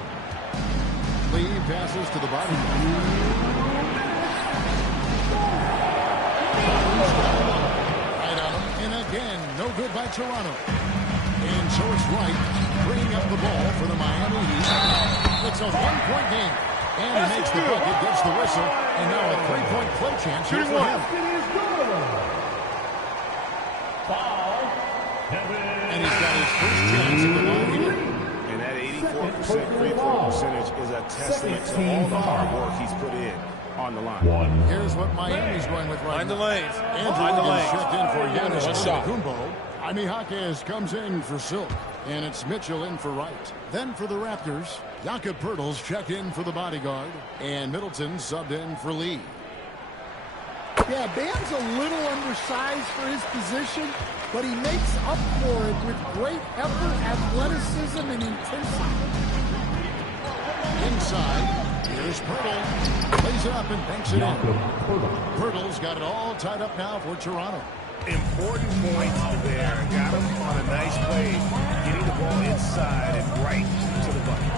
Lee passes to the body. Right on him. And again, no good by Toronto. And so it's Wright bringing up the ball for the Miami Heat. It's a one-point game. And he makes the bucket, gets the whistle, and now a three-point play chance here for him. And he's got his first chance at the line here. And that 84% free throw percentage is a testament to all the hard work he's put in on the line. Here's what Miami's going with right Find the now. lanes. Andrew Wiggins checked in for Giannis One shot. Antetokounmpo. Jaime Jaquez comes in for Silk. And it's Mitchell in for Wright. Then for the Raptors, Jakob Poeltl's checked in for the bodyguard. And Middleton subbed in for Lee. Yeah, Bam's a little undersized for his position, but he makes up for it with great effort, athleticism, and intensity. Inside, here's Poeltl. Plays it up and banks it in. Poeltl's got it all tied up now for Toronto. Important points there. Got him on a nice play, getting the ball inside and right to the bucket.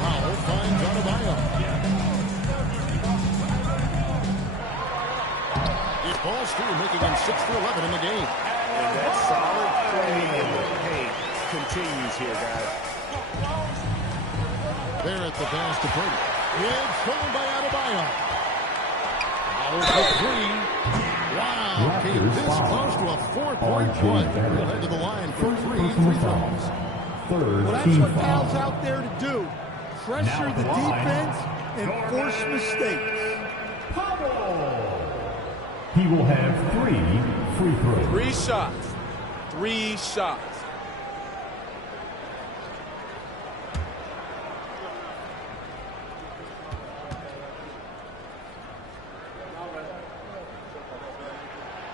Powell finds Adebayo. It falls through, making him 6 for 11 in the game. And that solid play in the paint continues here, guys. Barrett the pass to Poeltl. It's stolen by Adebayo. Powell for three. Wow, came this close to a 4-point play. Led to the line for three throws. Well, that's what Powell's out there to do. Pressure the defense and force mistakes. He will have 3 free throws. 3 shots. 3 shots.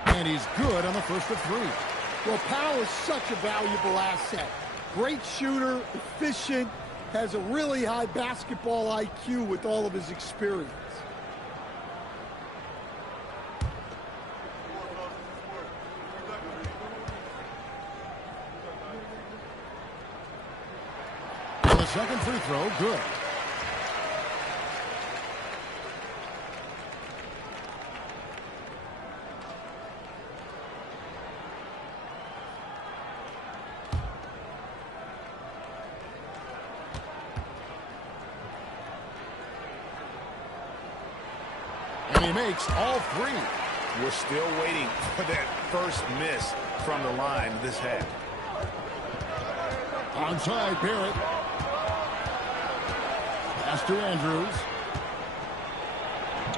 And he's good on the first of 3. Well, Powell is such a valuable asset. Great shooter, efficient, has a really high basketball IQ with all of his experience. And the second free throw, good. And he makes all 3. We're still waiting for that first miss from the line this half. Onside, Barrett. Pass to Andrews.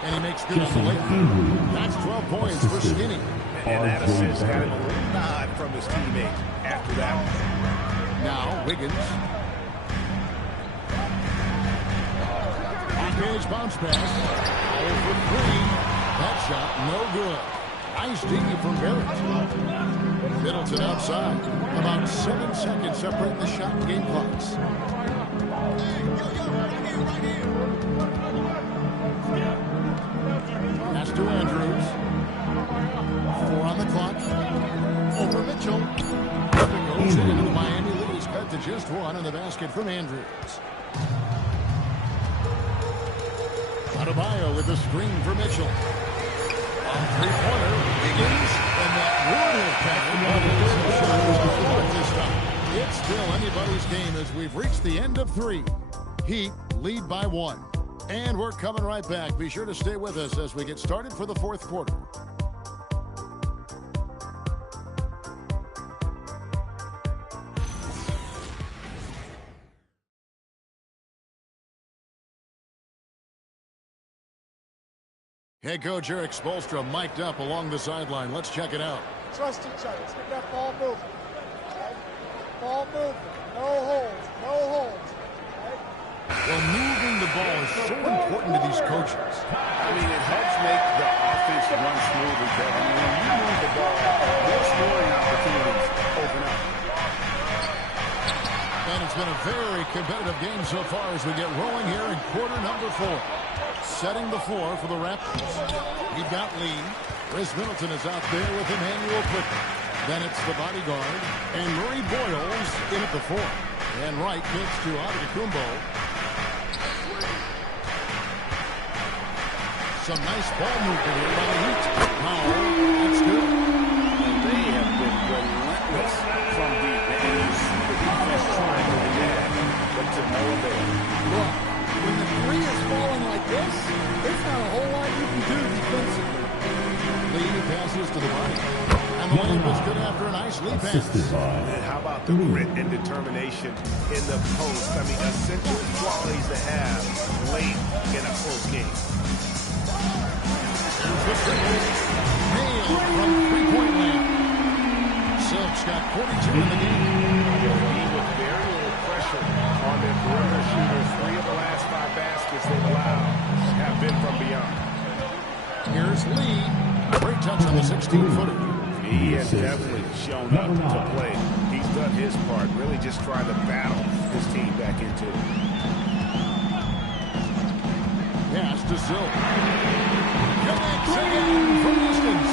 And he makes good on the late. That's 12 points for Skinny. And that assist got him a little nod from his teammate after that one. Now, Wiggins. On-page bounce pass. For 3. That shot, no good. Nice D from Barrett. Middleton outside. About 7 seconds separating the shot and game clocks. Pass to Andrews. 4 on the clock. Over Mitchell. It goes into the Miami lead is cut to just 1 on the basket from Andrews. Adebayo with the screen for Mitchell. On three-pointer, Wiggins, and that would have this time. It's still anybody's game as we've reached the end of 3. Heat lead by 1. And we're coming right back. Be sure to stay with us as we get started for the fourth quarter. Head coach Eric Spoelstra mic'd up along the sideline. Let's check it out. Trust each other. Let's get that ball moving. Okay? Ball moving. No holds. No holds. Okay? Well, moving the ball is so important to these coaches. I mean, it helps make the offense run smoothly, Kevin. When you move the ball, more scoring opportunities open up. And it's been a very competitive game so far as we get rolling here in quarter number 4. Setting the floor for the Raptors. We've got Lee. Chris Middleton is out there with Emmanuel Quickly. Then it's the bodyguard. And Murray Boyles in at the 4. And Wright kicks to Antetokounmpo. Some nice ball movement here by the Heat. That's good. And they have been relentless from deep. And you see the defense trying to react, but to no avail. Look, when the 3 is falling like this, there's not a whole lot you can do defensively. Lee passes to the body. And the layup was good after a nice lead pass. And how about the grit and determination in the post? I mean, essential qualities to have late in a close game. Nailed from three-point land. Silk's got 42 in the game. With very little pressure on their perimeter shooters, 3 of the last 5 baskets they've allowed have been from beyond. Here's Lee. Great touch on the 16-footer. He has definitely shown up to play. He's done his part, really just trying to battle his team back into it. Pass to Silk. Connects again from distance.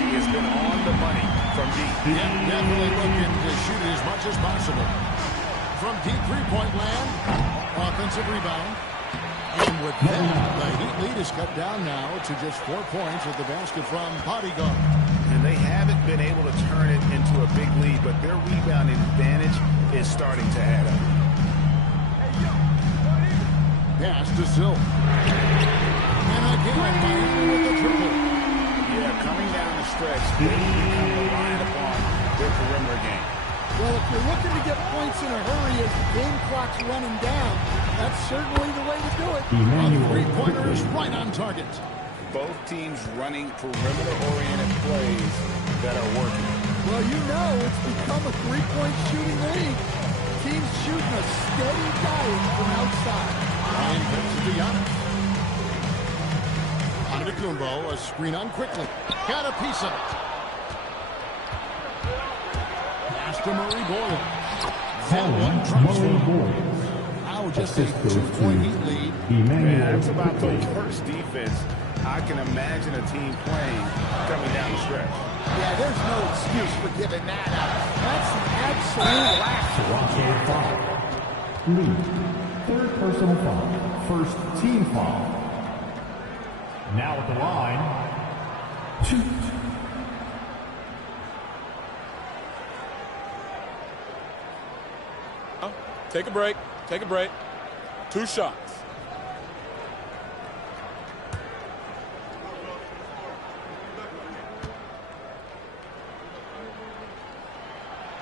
He has been on the money from deep. Yeah, definitely looking to shoot it as much as possible. From deep three-point land, offensive rebound. And with that, the Heat lead is cut down now to just 4 points with the basket from Bodyguard. And they haven't been able to turn it into a big lead, but their rebounding advantage is starting to add up. Pass to Silk. And again, Miami with the triple. Yeah, coming down the stretch, they become reliant upon their perimeter game. Well, if you're looking to get points in a hurry as the game clock's running down, that's certainly the way to do it. A three-pointer is right on target. Both teams running perimeter-oriented plays that are working. Well, you know it's become a three-point shooting league. Teams shooting a steady diet from outside. Ryan gets it to Giannis. Antetokounmpo, a screen on quickly. Got a piece of it. Pass to Murray Boyle. That one transfer. Now just a 2-point Heat lead. Man, that's about the worst defense I can imagine a team playing coming down the stretch. Yeah, there's no excuse for giving that up. That's the absolute last one. Lee, 3rd personal foul, 1st team foul. Now at the line, 2. Take a break. Take a break. 2 shots.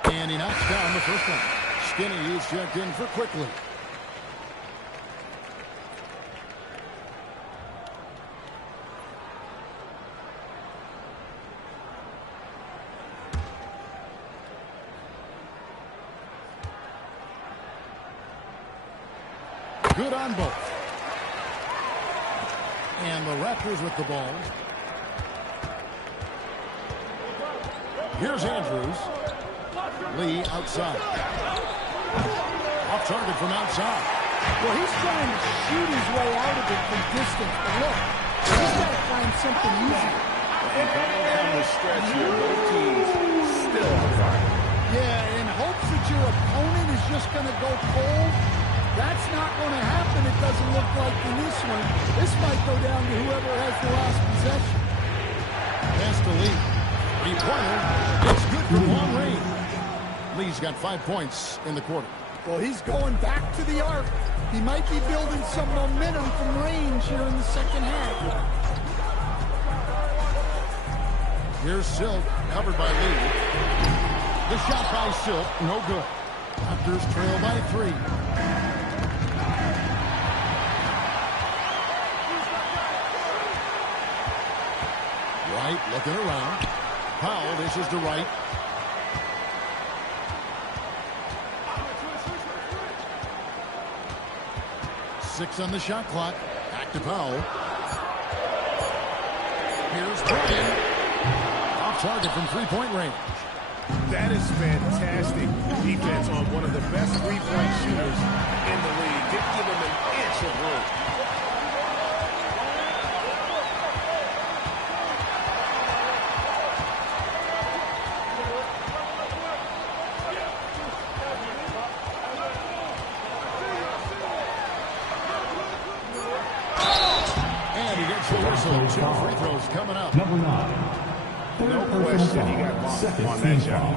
And he knocks down the first one. Skinny is checked in for Quickly. Good on both. And the Raptors with the ball. Here's Andrews. Lee outside. Off target from outside. Well, he's trying to shoot his way out of it from distance. But look, he's got to find something easy. And coming down the stretch here, both teams still on fire. Yeah, in hopes that your opponent is just going to go cold. That's not going to happen, it doesn't look like in this one. This might go down to whoever has the last possession. Pass to Lee. Three-pointer. It's good from long range. Lee's got 5 points in the quarter. Well, he's going back to the arc. He might be building some momentum from range here in the second half. Here's Silk, covered by Lee. The shot by Silk, no good. Raptors trail by 3. Wright looking around. Powell dishes to Wright. 6 on the shot clock. Back to Powell. Here's Bryant. Off target from three-point range. That is fantastic defense on one of the best three-point shooters in the league. Didn't give him an inch of room. And he gets the whistle. 2 free throws coming up. Number 9. No question he got bumped on that shot.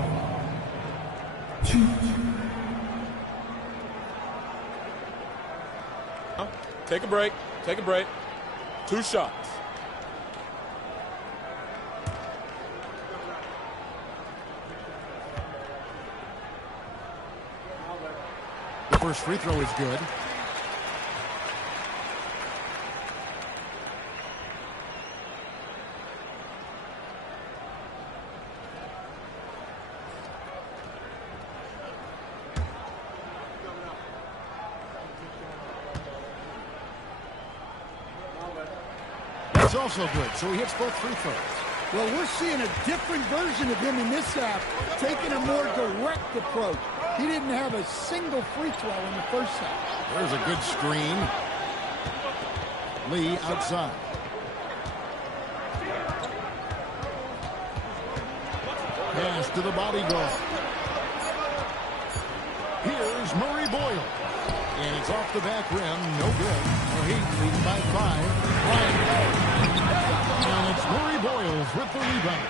2. Take a break. Take a break. 2 shots. The first free throw is good. That's also good, so he hits both free throws. Well, we're seeing a different version of him in this half, taking a more direct approach. He didn't have a single free throw in the first half. There's a good screen. Lee outside. Pass to the body guard. Here's Murray Boyle. And it's off the back rim. No good. The Heat leading by 5. And it's Murray Boyles with the rebound.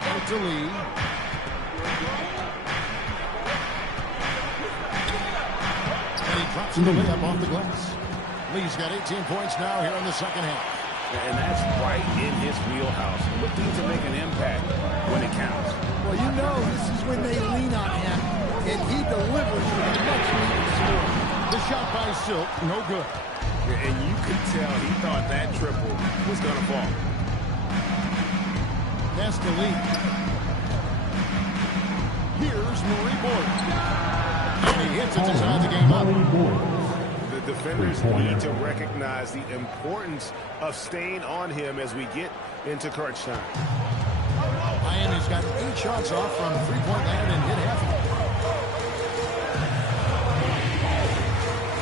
Out to Lee. And he drops the layup off the glass. Lee's got 18 points now here in the second half. And that's right in his wheelhouse. Looking to make an impact when it counts. Well, you know this is when they lean on him, and he delivers with a much-needed score. The shot by Silk, no good. And you could tell he thought that triple was going to fall. That's the lead. Here's Murray Boyle. And he hits it to tie the game up. The defenders need to recognize the importance of staying on him as we get into crunch time. Miami's got 8 shots off from three-point land and hit half of it.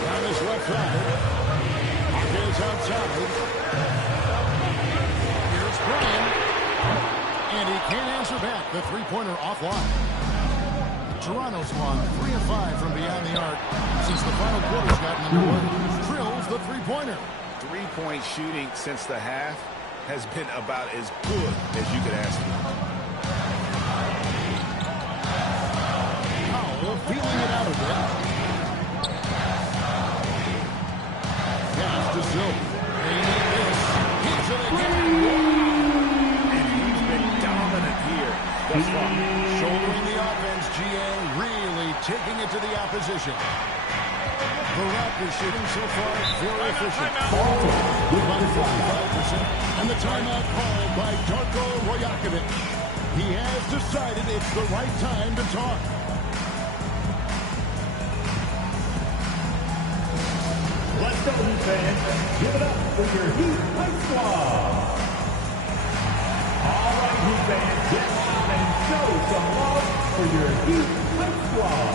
Down this left side. Marquez outside. Here's Bryant. And he can't answer back. The three-pointer offline. Toronto's won 3 of 5 from beyond the arc since the final quarter's gotten underway. Drills the three-pointer. Three-point shooting since the half has been about as good as you could ask for. Powell feeling it out a bit. Pass to Silk. They need this. Hits it again. And he's been dominant here thus far. Shouldering the offense, GA really taking it to the opposition. The Raptors shooting so far very efficient. By 45%. And the timeout called by Darko Rajakovic. He has decided it's the right time to talk. Let's go, Heat fans. Give it up for your Heat Hype Squad. All right, Heat fans, get loud and show some love for your Heat Hype Squad.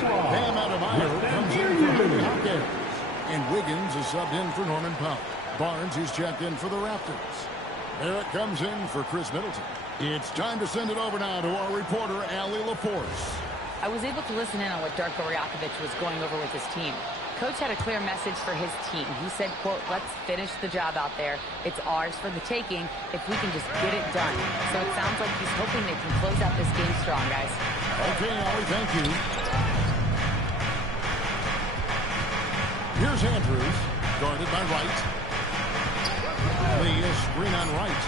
Bam Adebayo comes in for Hopkins. And Wiggins is subbed in for Norman Powell. Barnes is checked in for the Raptors. Barrett comes in for Chris Middleton. It's time to send it over now to our reporter, Allie LaForce. I was able to listen in on what Darko Rajakovic was going over with his team. Coach had a clear message for his team. He said, quote, let's finish the job out there. It's ours for the taking if we can just get it done. So it sounds like he's hoping they can close out this game strong, guys. Okay, Allie, thank you. Here's Andrews, guarded by Wright. Lee is screen on Wright.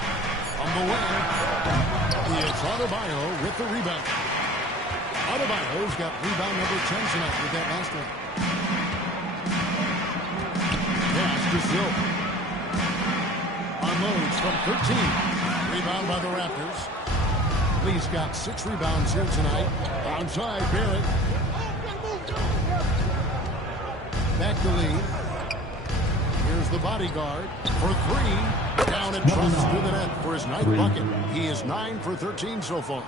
On the wing, it's Adebayo with the rebound. Adebayo's got rebound number 10 tonight with that last one. Pass to Silk. Unloads from 13. Rebound by the Raptors. Lee's got 6 rebounds here tonight. Onside, Barrett. Back to Lee. Here's the bodyguard for 3. Down and trusts to the net for his 9th bucket. He is 9 for 13 so far.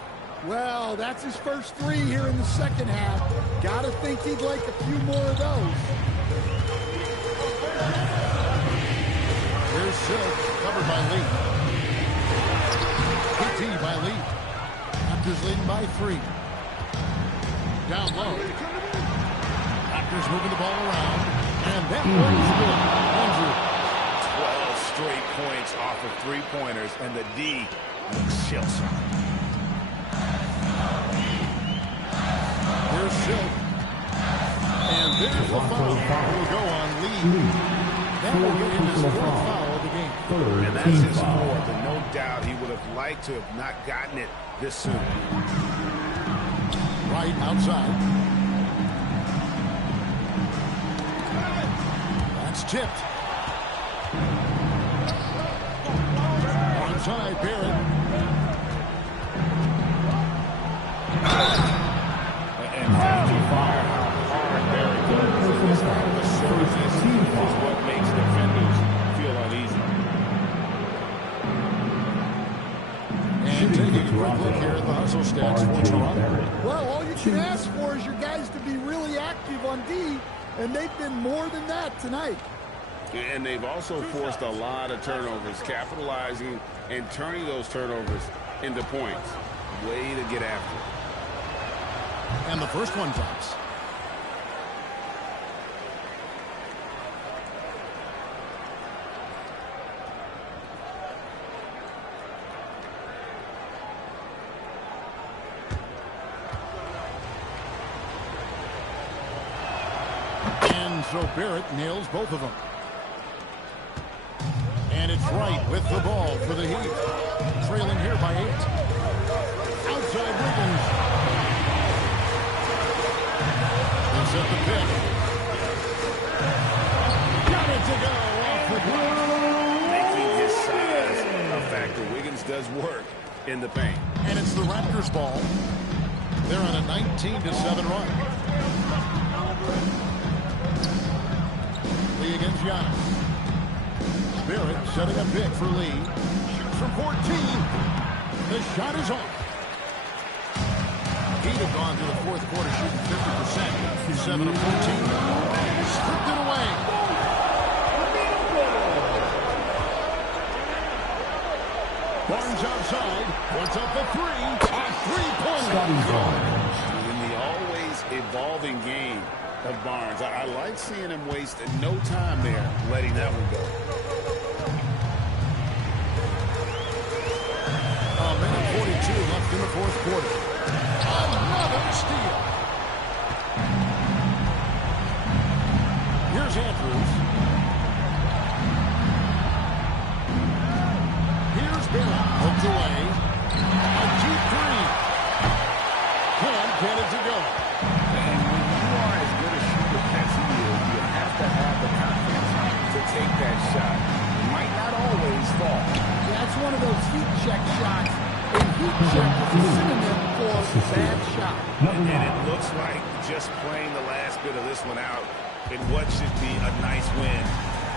Well, that's his first 3 here in the second half. Gotta think he'd like a few more of those. Here's Silk, covered by Lee. PT by Lee. Raptors leading by 3. Down low. Raptors moving the ball around. And that one's good. Andrew. 12 straight points off of 3-pointers, and the D looks shell-shocked. Here's Silk. And there's the foul. Will go on Lee. That will get him his 4th foul of the game. And that's his 4th, and no doubt he would have liked to have not gotten it this soon. Right outside. That's tipped. Onside, Barrett. And after fire, how hard Barrett goes in this type of service is what makes defenders feel uneasy. And taking a quick look here at the hustle stats for Toronto. Well, all you can ask for is your guys to be really active on D, and they've been more than that tonight. And they've also forced a lot of turnovers, capitalizing and turning those turnovers into points. Way to get after it. And the first one drops. And so Barrett nails both of them. And it's Wright with the ball for the Heat. Trailing here by 8. Outside Wiggins. He's at the pick. Got it to go off the glass. Making his size a factor. Wiggins does work in the paint. And it's the Raptors' ball. They're on a 19-7 run. Lee against Giannis. Barrett setting a pick for Lee. Shoots from 14. The shot is off. He'd have gone to the 4th quarter shooting 50%. 7 of 14. Stripped it away. Barnes outside. What's up the 3? A 3-pointer. In the always evolving game of Barnes, I like seeing him waste no time there, letting that one go. A minute 42 left in the 4th quarter. Another steal. Here's Andrews. Here's Barrett. Hooked away. A deep 3. Can't get it to go. And when you are as good a shooter as he is, you have to have the confidence to take that shot. It might not always fall. That's one of those heat check shots. A heat check is a synonym for bad shot. And it looks like just playing the last bit of this one out in what should be a nice win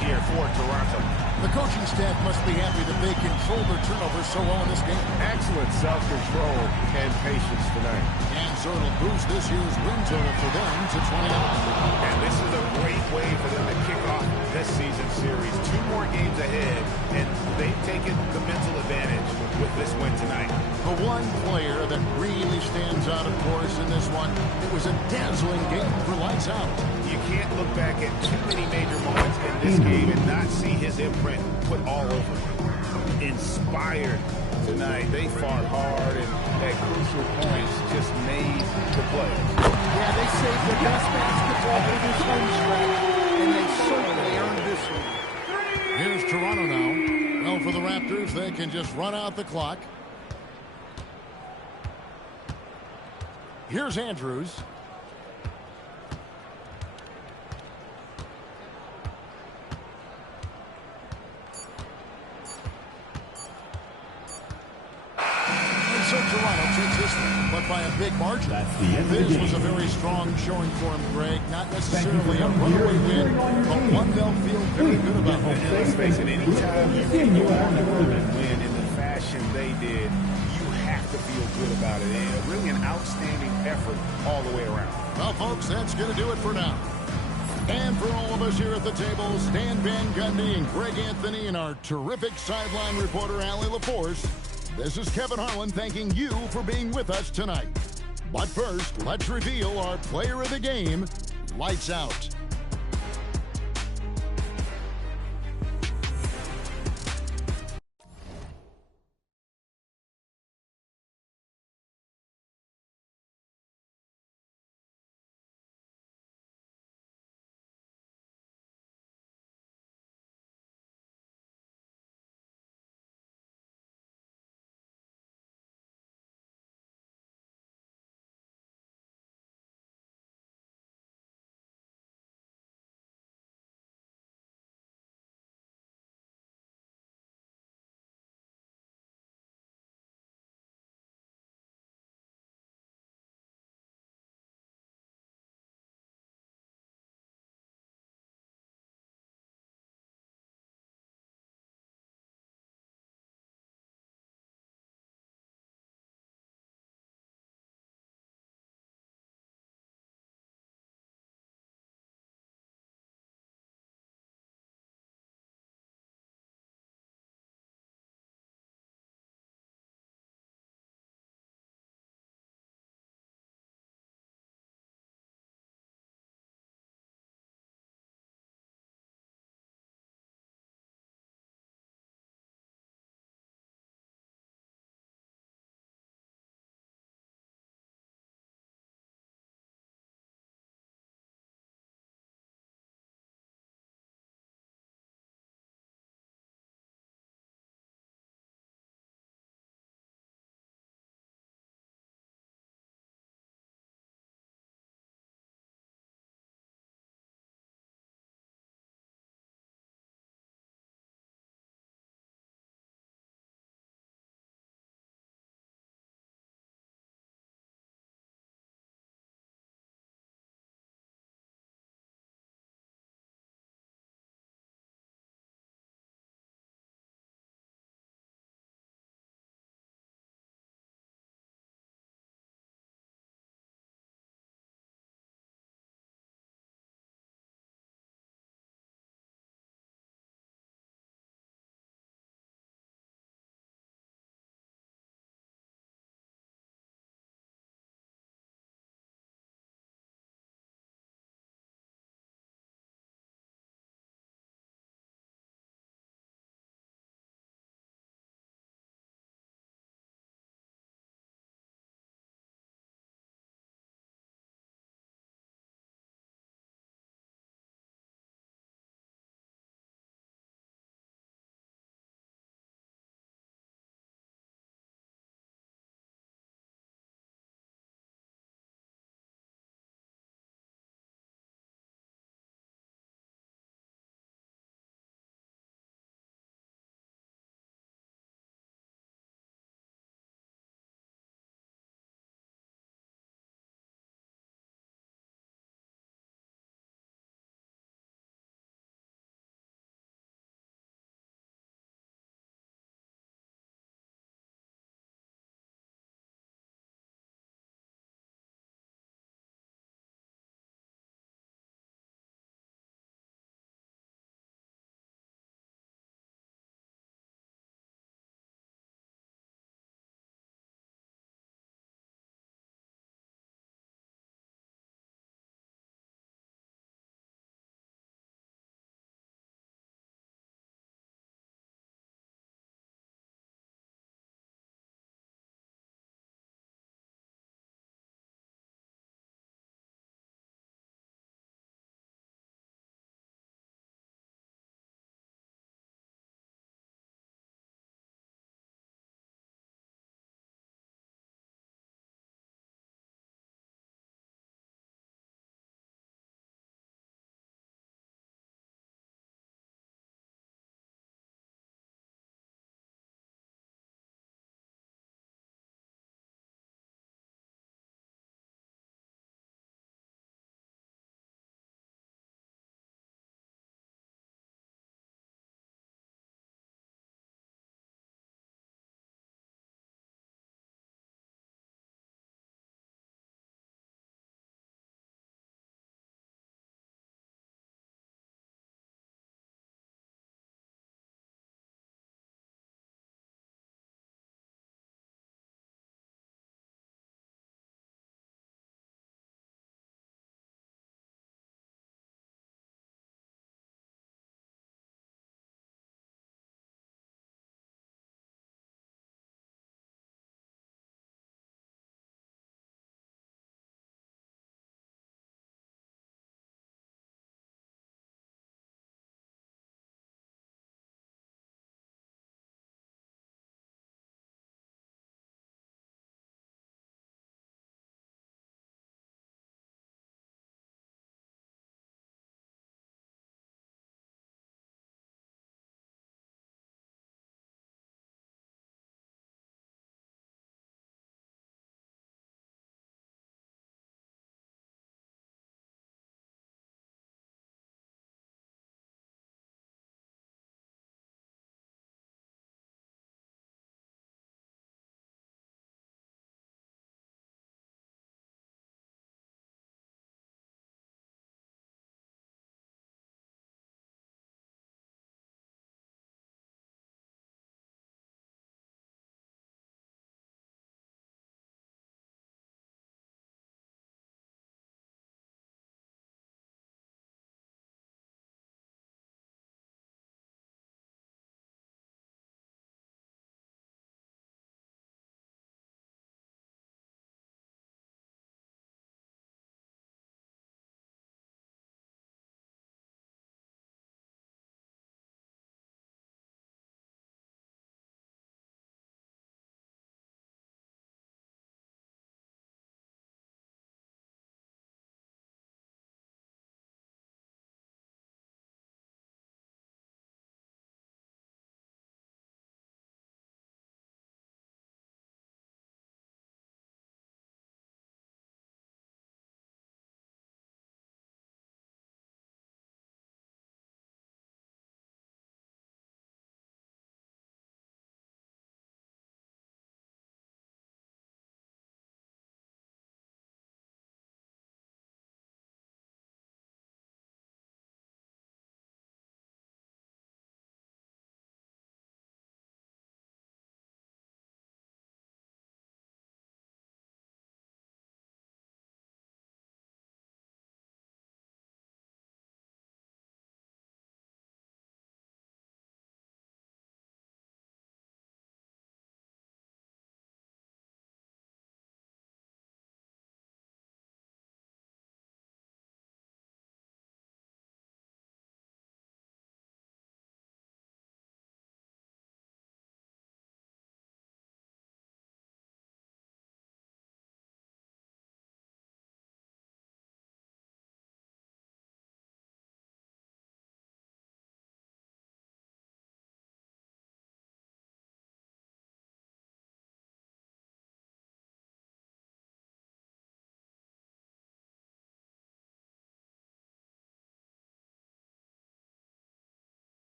here for Toronto. The coaching staff must be happy that they controlled their turnovers so well in this game. Excellent self-control and patience tonight. And so it'll boost this year's win total for them to 29. And this is a great way for them to kick off this season series. 2 more games ahead, and they've taken the mental advantage with this win tonight. The one player that really stands out, of course, in this one, it was a dazzling game for Lights Out. You can't look back at too many major moments in this game and not see his imprint put all over it. Inspired tonight. They fought hard and at crucial points just made the plays. Yeah, they saved the best basketball for this home stretch, and they certainly earned this one. Here's Toronto now. Well, for the Raptors, they can just run out the clock. Here's Andrews. So Toronto takes this one, but by a big margin. This was a very strong showing for him, Greg. Not necessarily a runaway win, but one they'll feel very good about. And let's face it, anytime you can go on the road and win in the fashion they did, you have to feel good about it. And really an outstanding effort all the way around. Well, folks, that's going to do it for now. And for all of us here at the table, Stan Van Gundy and Greg Anthony and our terrific sideline reporter, Allie LaForce, this is Kevin Harlan thanking you for being with us tonight. But first, let's reveal our player of the game, Lights Out.